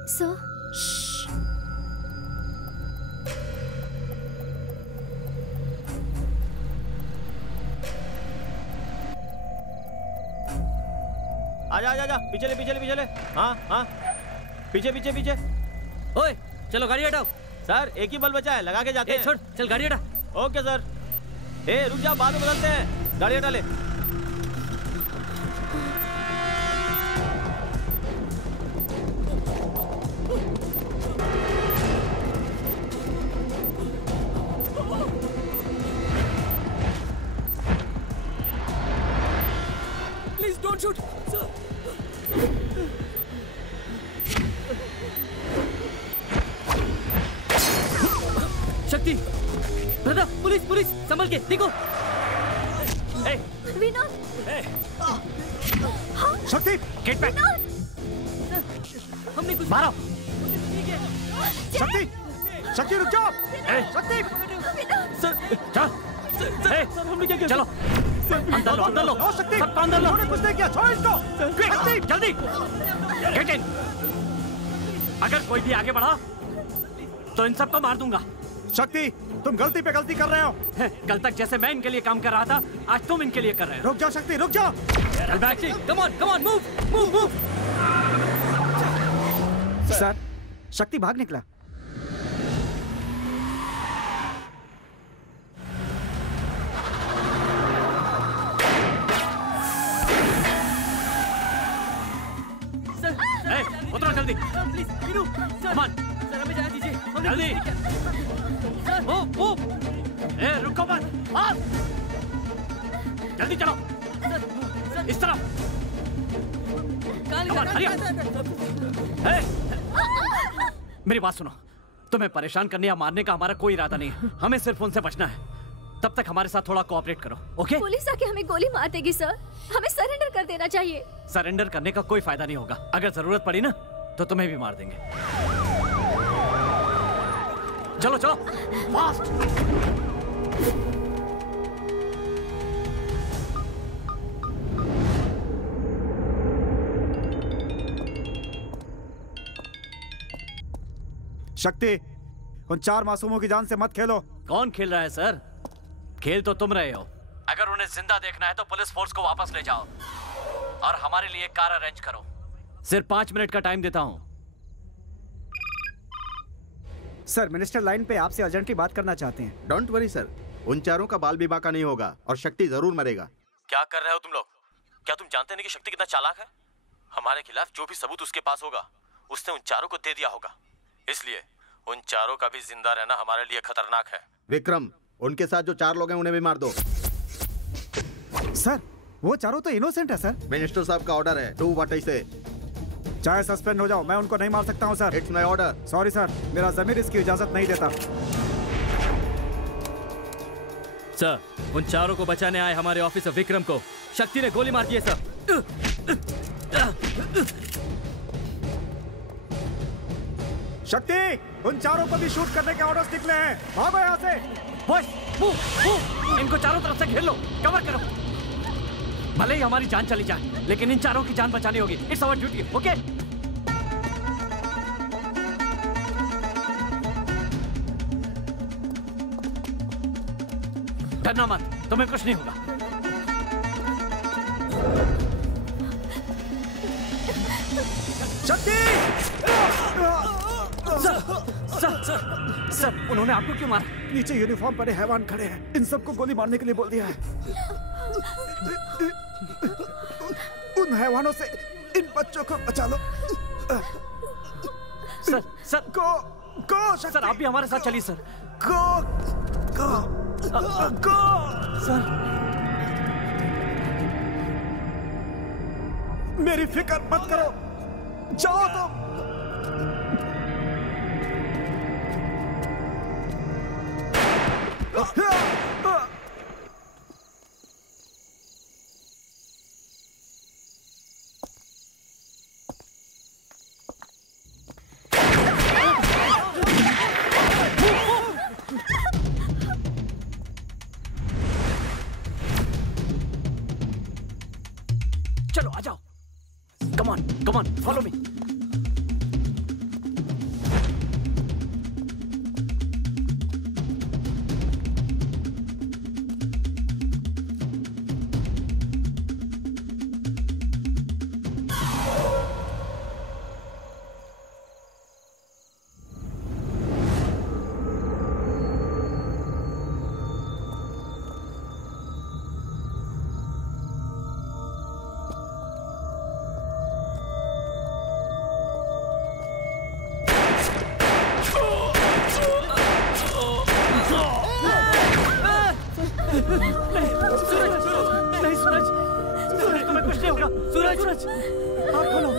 सर, आजा आजा आजा, पीछे ले पीछे ले पीछे ले। हाँ हाँ, पीछे पीछे पीछे। ओए चलो गाड़ी हटाओ। सर एक ही बल बचा है, लगा के जाते हैं। छोड़, चल गाड़ी हटा। Okay sir. रुक जा, बाद में बदलते हैं। गाड़ी हटा ले। Please don't shoot sir. शक्ति, दादा, पुलिस पुलिस, संभल के देखो। विनोद, शक्ति, गेट बैक। हमने कुछ मारो। शक्ति, शक्ति रुक जाओ। शक्ति, सर चल, हमने क्या किया? चलो अंदर लो, अंदर लो। शक्ति, सबको अंदर लो। कुछ नहीं किया, छोड़ इसको। क्विक, जल्दी गेट इन। अगर कोई भी आगे बढ़ा तो इन सबको मार दूंगा। शक्ति, तुम गलती पे गलती कर रहे हो। कल तक जैसे मैं इनके लिए काम कर रहा था, आज तुम इनके लिए कर रहे हो। रुक जाओ शक्ति, रुक जाओ। चल back, come on move move move. Sir, शक्ति भाग निकला। उतरो जल्दी। Please Veeru, come on, sir हमें जाने दीजिए। जल्दी। मूव। रुको मत, जल्दी चलो। इस तरफ। Come on, hurry up. मेरी बात सुनो, तुम्हें परेशान करने या मारने का हमारा कोई इरादा नहीं है। हमें सिर्फ उनसे बचना है। तब तक हमारे साथ थोड़ा कोऑपरेट करो, ओके? पुलिस आके हमें गोली मार देगी सर, हमें सरेंडर कर देना चाहिए। सरेंडर करने का कोई फायदा नहीं होगा। अगर जरूरत पड़ी ना तो तुम्हें भी मार देंगे। चलो चलो, फास्ट। शक्ति, उन 4 मासूमों की जान से मत खेलो। कौन खेल रहा है सर? खेल तो तुम रहे हो। अगर उन्हें जिंदा देखना है तो पुलिस फोर्स को वापस ले जाओ और हमारे लिए कार अरेंज करो। सिर्फ 5 मिनट का टाइम देता हूं। सर, मिनिस्टर लाइन पे आपसे अर्जेंटली बात करना चाहते हैं। डोंट वरी सर, उन चारों का बाल बीमा का नहीं होगा और शक्ति जरूर मरेगा। क्या कर रहे हो तुम लोग? क्या तुम जानते नहीं कि शक्ति कितना चालाक है? हमारे खिलाफ जो भी सबूत उसके पास होगा उसने उन चारों को दे दिया होगा। इसलिए उन चारों का भी जिंदा रहना हमारे लिए खतरनाक है। विक्रम, उनके साथ जो 4 लोग हैं उन्हें भी मार दो। सर, वो चारों तो इनोसेंट है सर। मिनिस्टर साहब का ऑर्डर है, डू व्हाट आई से। चाहे सस्पेंड हो जाओ, मैं उनको नहीं मार सकता हूँ sir. It's my order. Sorry sir, मेरा ज़मीर इसकी इजाजत नहीं देता। सर, उन चारों को बचाने आए हमारे ऑफिसर विक्रम को शक्ति ने गोली मार दी है सर। शक्ति, उन चारों को भी शूट करने के ऑर्डर्स निकले हैं। भागो यहाँ से। Boys, move. इनको चारों तरफ से घेर लो, कवर करो। भले ही हमारी जान चली जाए, लेकिन इन चारों की जान बचानी होगी। It's our duty, okay? डरना मत, तुम्हें कुछ नहीं होगा। शक्ति! सर, उन्होंने आपको क्यों मारा? नीचे यूनिफॉर्म पहने हैवान खड़े हैं, इन सबको गोली मारने के लिए बोल दिया है। उन हैवानों से इन बच्चों को बचा लो। सर गो सर, आप भी हमारे साथ चलिए सर। गो सर, मेरी फिक्र मत करो, जाओ तुम। चलो आ जाओ। Come on, follow me. नहीं सूरज, तुम्हें कुछ नहीं होगा। सूरज, आँख खोलो।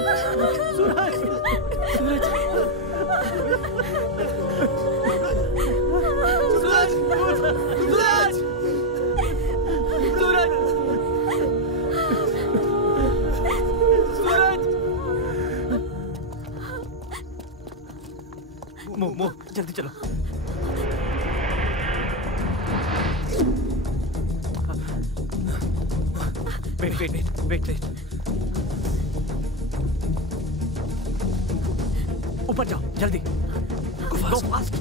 सूरज, सूरज, सूरज, सूरज, सूरज, सूरज। मो जल्दी चलो। वेट। ऊपर जाओ, जल्दी। Go fast.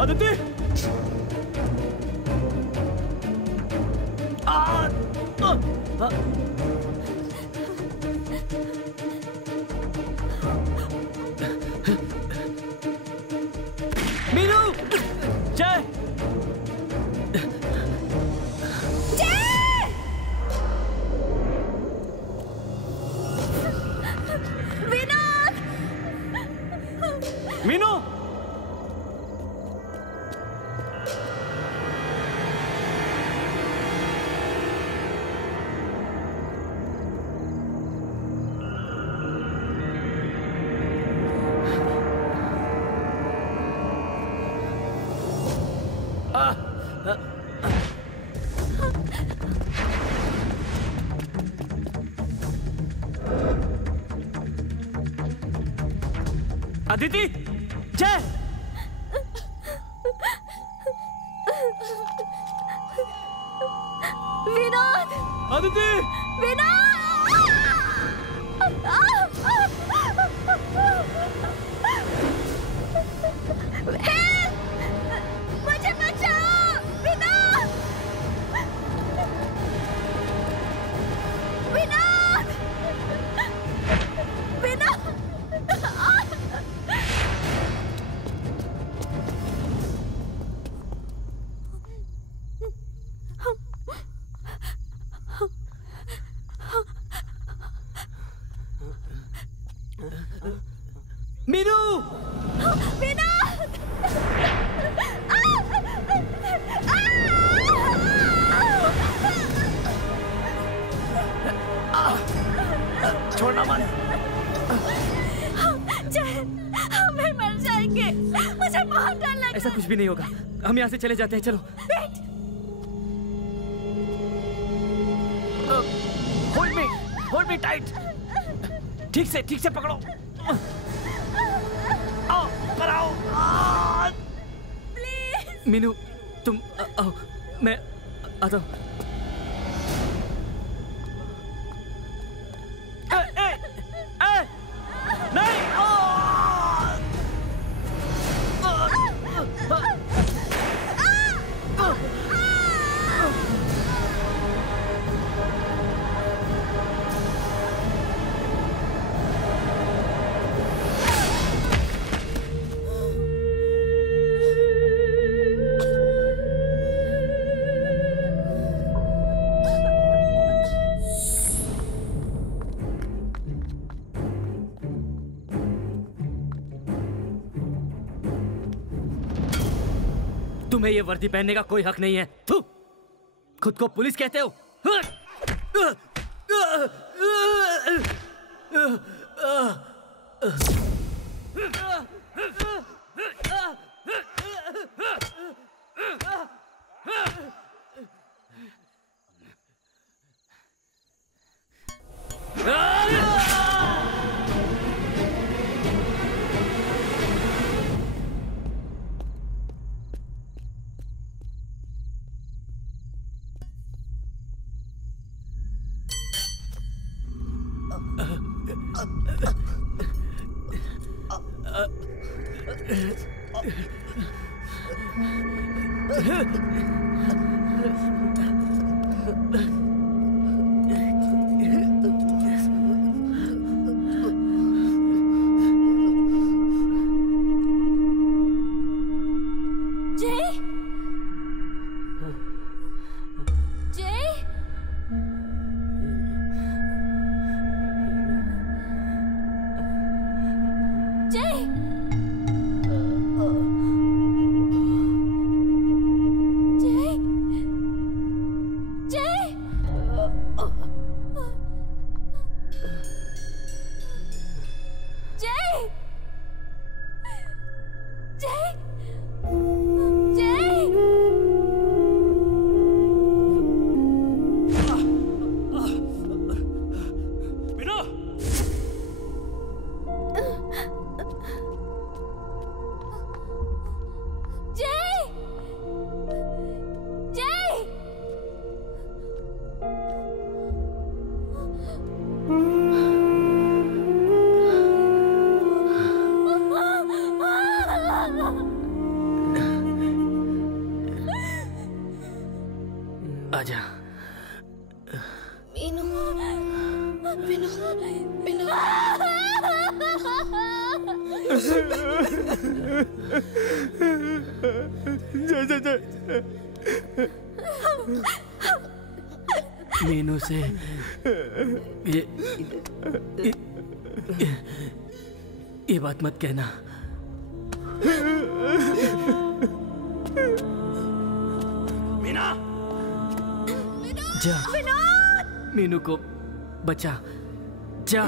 अदिति, मीनू, जय, मीनू, अदिति, जय। विनोद, अदिति, विनोद, मुझे बचाओ, विनोद, विनोद, विनोद। मीनू, विनोद, छोड़ना मत। जय, हमें मर जाएंगे, मुझे बहुत डर लग रहा है। ऐसा कुछ भी नहीं होगा, हम यहाँ से चले जाते हैं, चलो। Hold me tight. ठीक से पकड़ो। आओ, पर आओ। प्लीज। मीनू, तुम आओ, मैं आता हूँ। नहीं। तुम्हें ये वर्दी पहनने का कोई हक नहीं है। थू, खुद को पुलिस कहते हो? आजा। मीनू, मीनू, मीनू। मीनू से ये बात मत कहना। मीना, जा, मीनू को बचा, जा,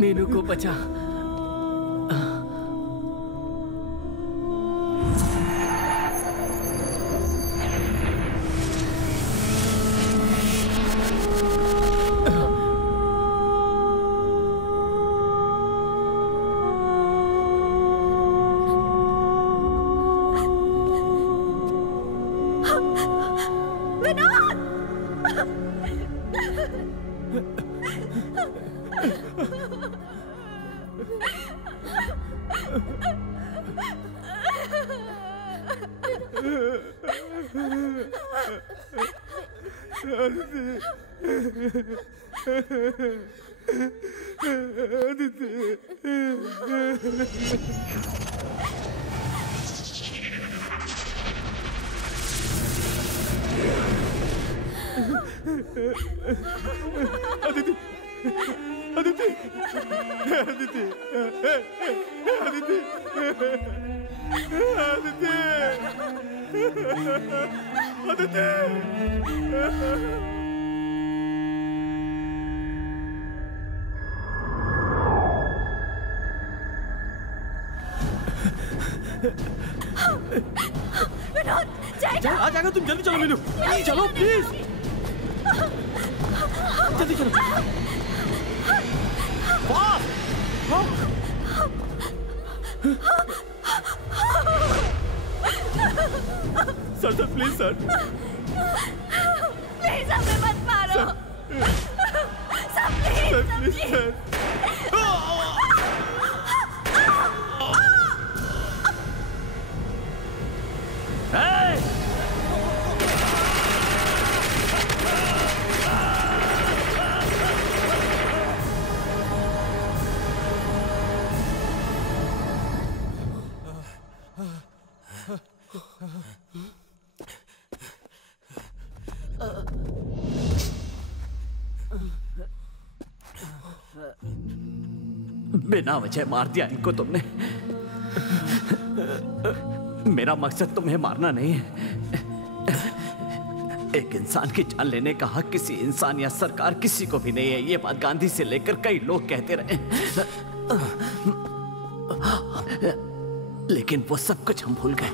मीनू को बचा। विनोद, जय आ जाएगा, तुम जल्दी चलो मीनू, चलो प्लीज, जल्दी चलो। सर प्लीज सर, प्लीज हमें मत मारो सर, प्लीज सर। बिना वजह मार दिया इनको तुमने। मेरा मकसद तुम्हें मारना नहीं है। एक इंसान की जान लेने का हक किसी इंसान या सरकार किसी को भी नहीं है। ये बात गांधी से लेकर कई लोग कहते रहे, लेकिन वो सब कुछ हम भूल गए।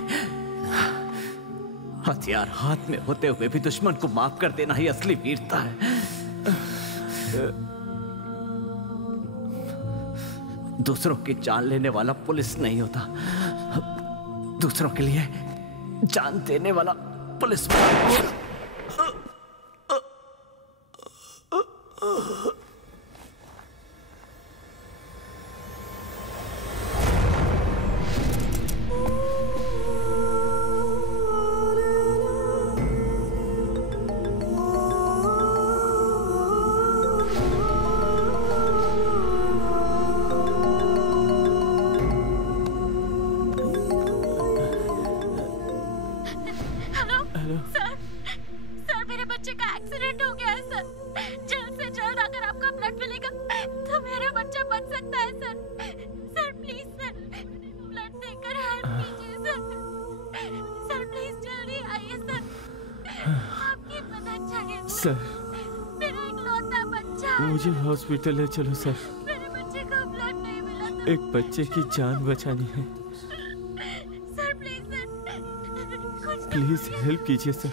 हथियार हाथ में होते हुए भी दुश्मन को माफ कर देना ही असली वीरता है। दूसरों की जान लेने वाला पुलिस नहीं होता, दूसरों के लिए जान देने वाला पुलिस वाला। हॉस्पिटल है, चलो सर। मेरे बच्चे को ब्लड नहीं मिला था। एक बच्चे की जान बचानी है। सर प्लीज प्लीज हेल्प कीजिए सर।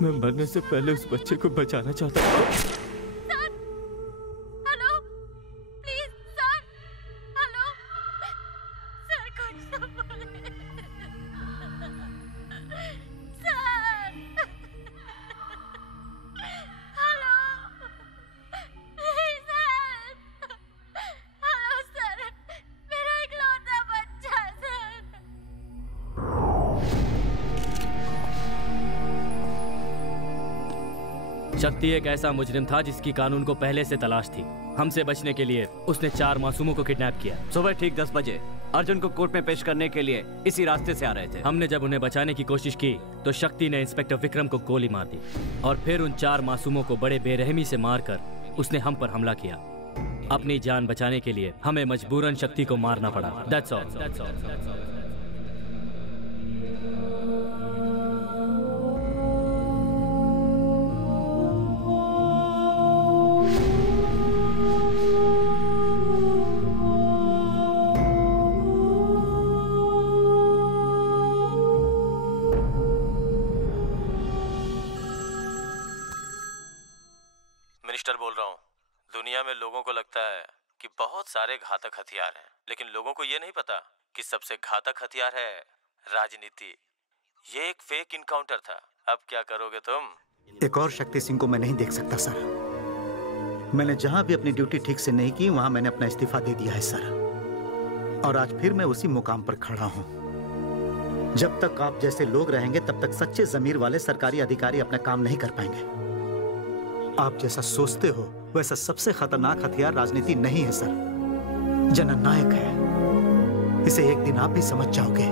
मैं मरने से पहले उस बच्चे को बचाना चाहता हूँ। शक्ति एक ऐसा मुजरिम था जिसकी कानून को पहले से तलाश थी। हमसे बचने के लिए उसने 4 मासूमों को किडनैप किया। सुबह ठीक 10 बजे अर्जुन को कोर्ट में पेश करने के लिए इसी रास्ते से आ रहे थे। हमने जब उन्हें बचाने की कोशिश की तो शक्ति ने इंस्पेक्टर विक्रम को गोली मार दी और फिर उन 4 मासूमों को बड़े बेरहमी से मारकर उसने हम पर हमला किया। अपनी जान बचाने के लिए हमें मजबूरन शक्ति को मारना पड़ा। That's all. मिनिस्टर बोल रहा हूँ। दुनिया में लोगों को लगता है कि बहुत सारे घातक हथियार हैं, लेकिन लोगों को ये नहीं पता कि सबसे घातक हथियार है राजनीति। ये एक फेक इनकाउंटर था। अब क्या करोगे तुम? एक और शक्ति सिंह को मैं नहीं देख सकता सर। मैंने जहां भी अपनी ड्यूटी ठीक से नहीं की वहां मैंने अपना इस्तीफा दे दिया है सर, और आज फिर मैं उसी मुकाम पर खड़ा हूं। जब तक आप जैसे लोग रहेंगे तब तक सच्चे जमीर वाले सरकारी अधिकारी अपना काम नहीं कर पाएंगे। आप जैसा सोचते हो वैसा सबसे खतरनाक हथियार राजनीति नहीं है सर, जननायक है। इसे एक दिन आप भी समझ जाओगे।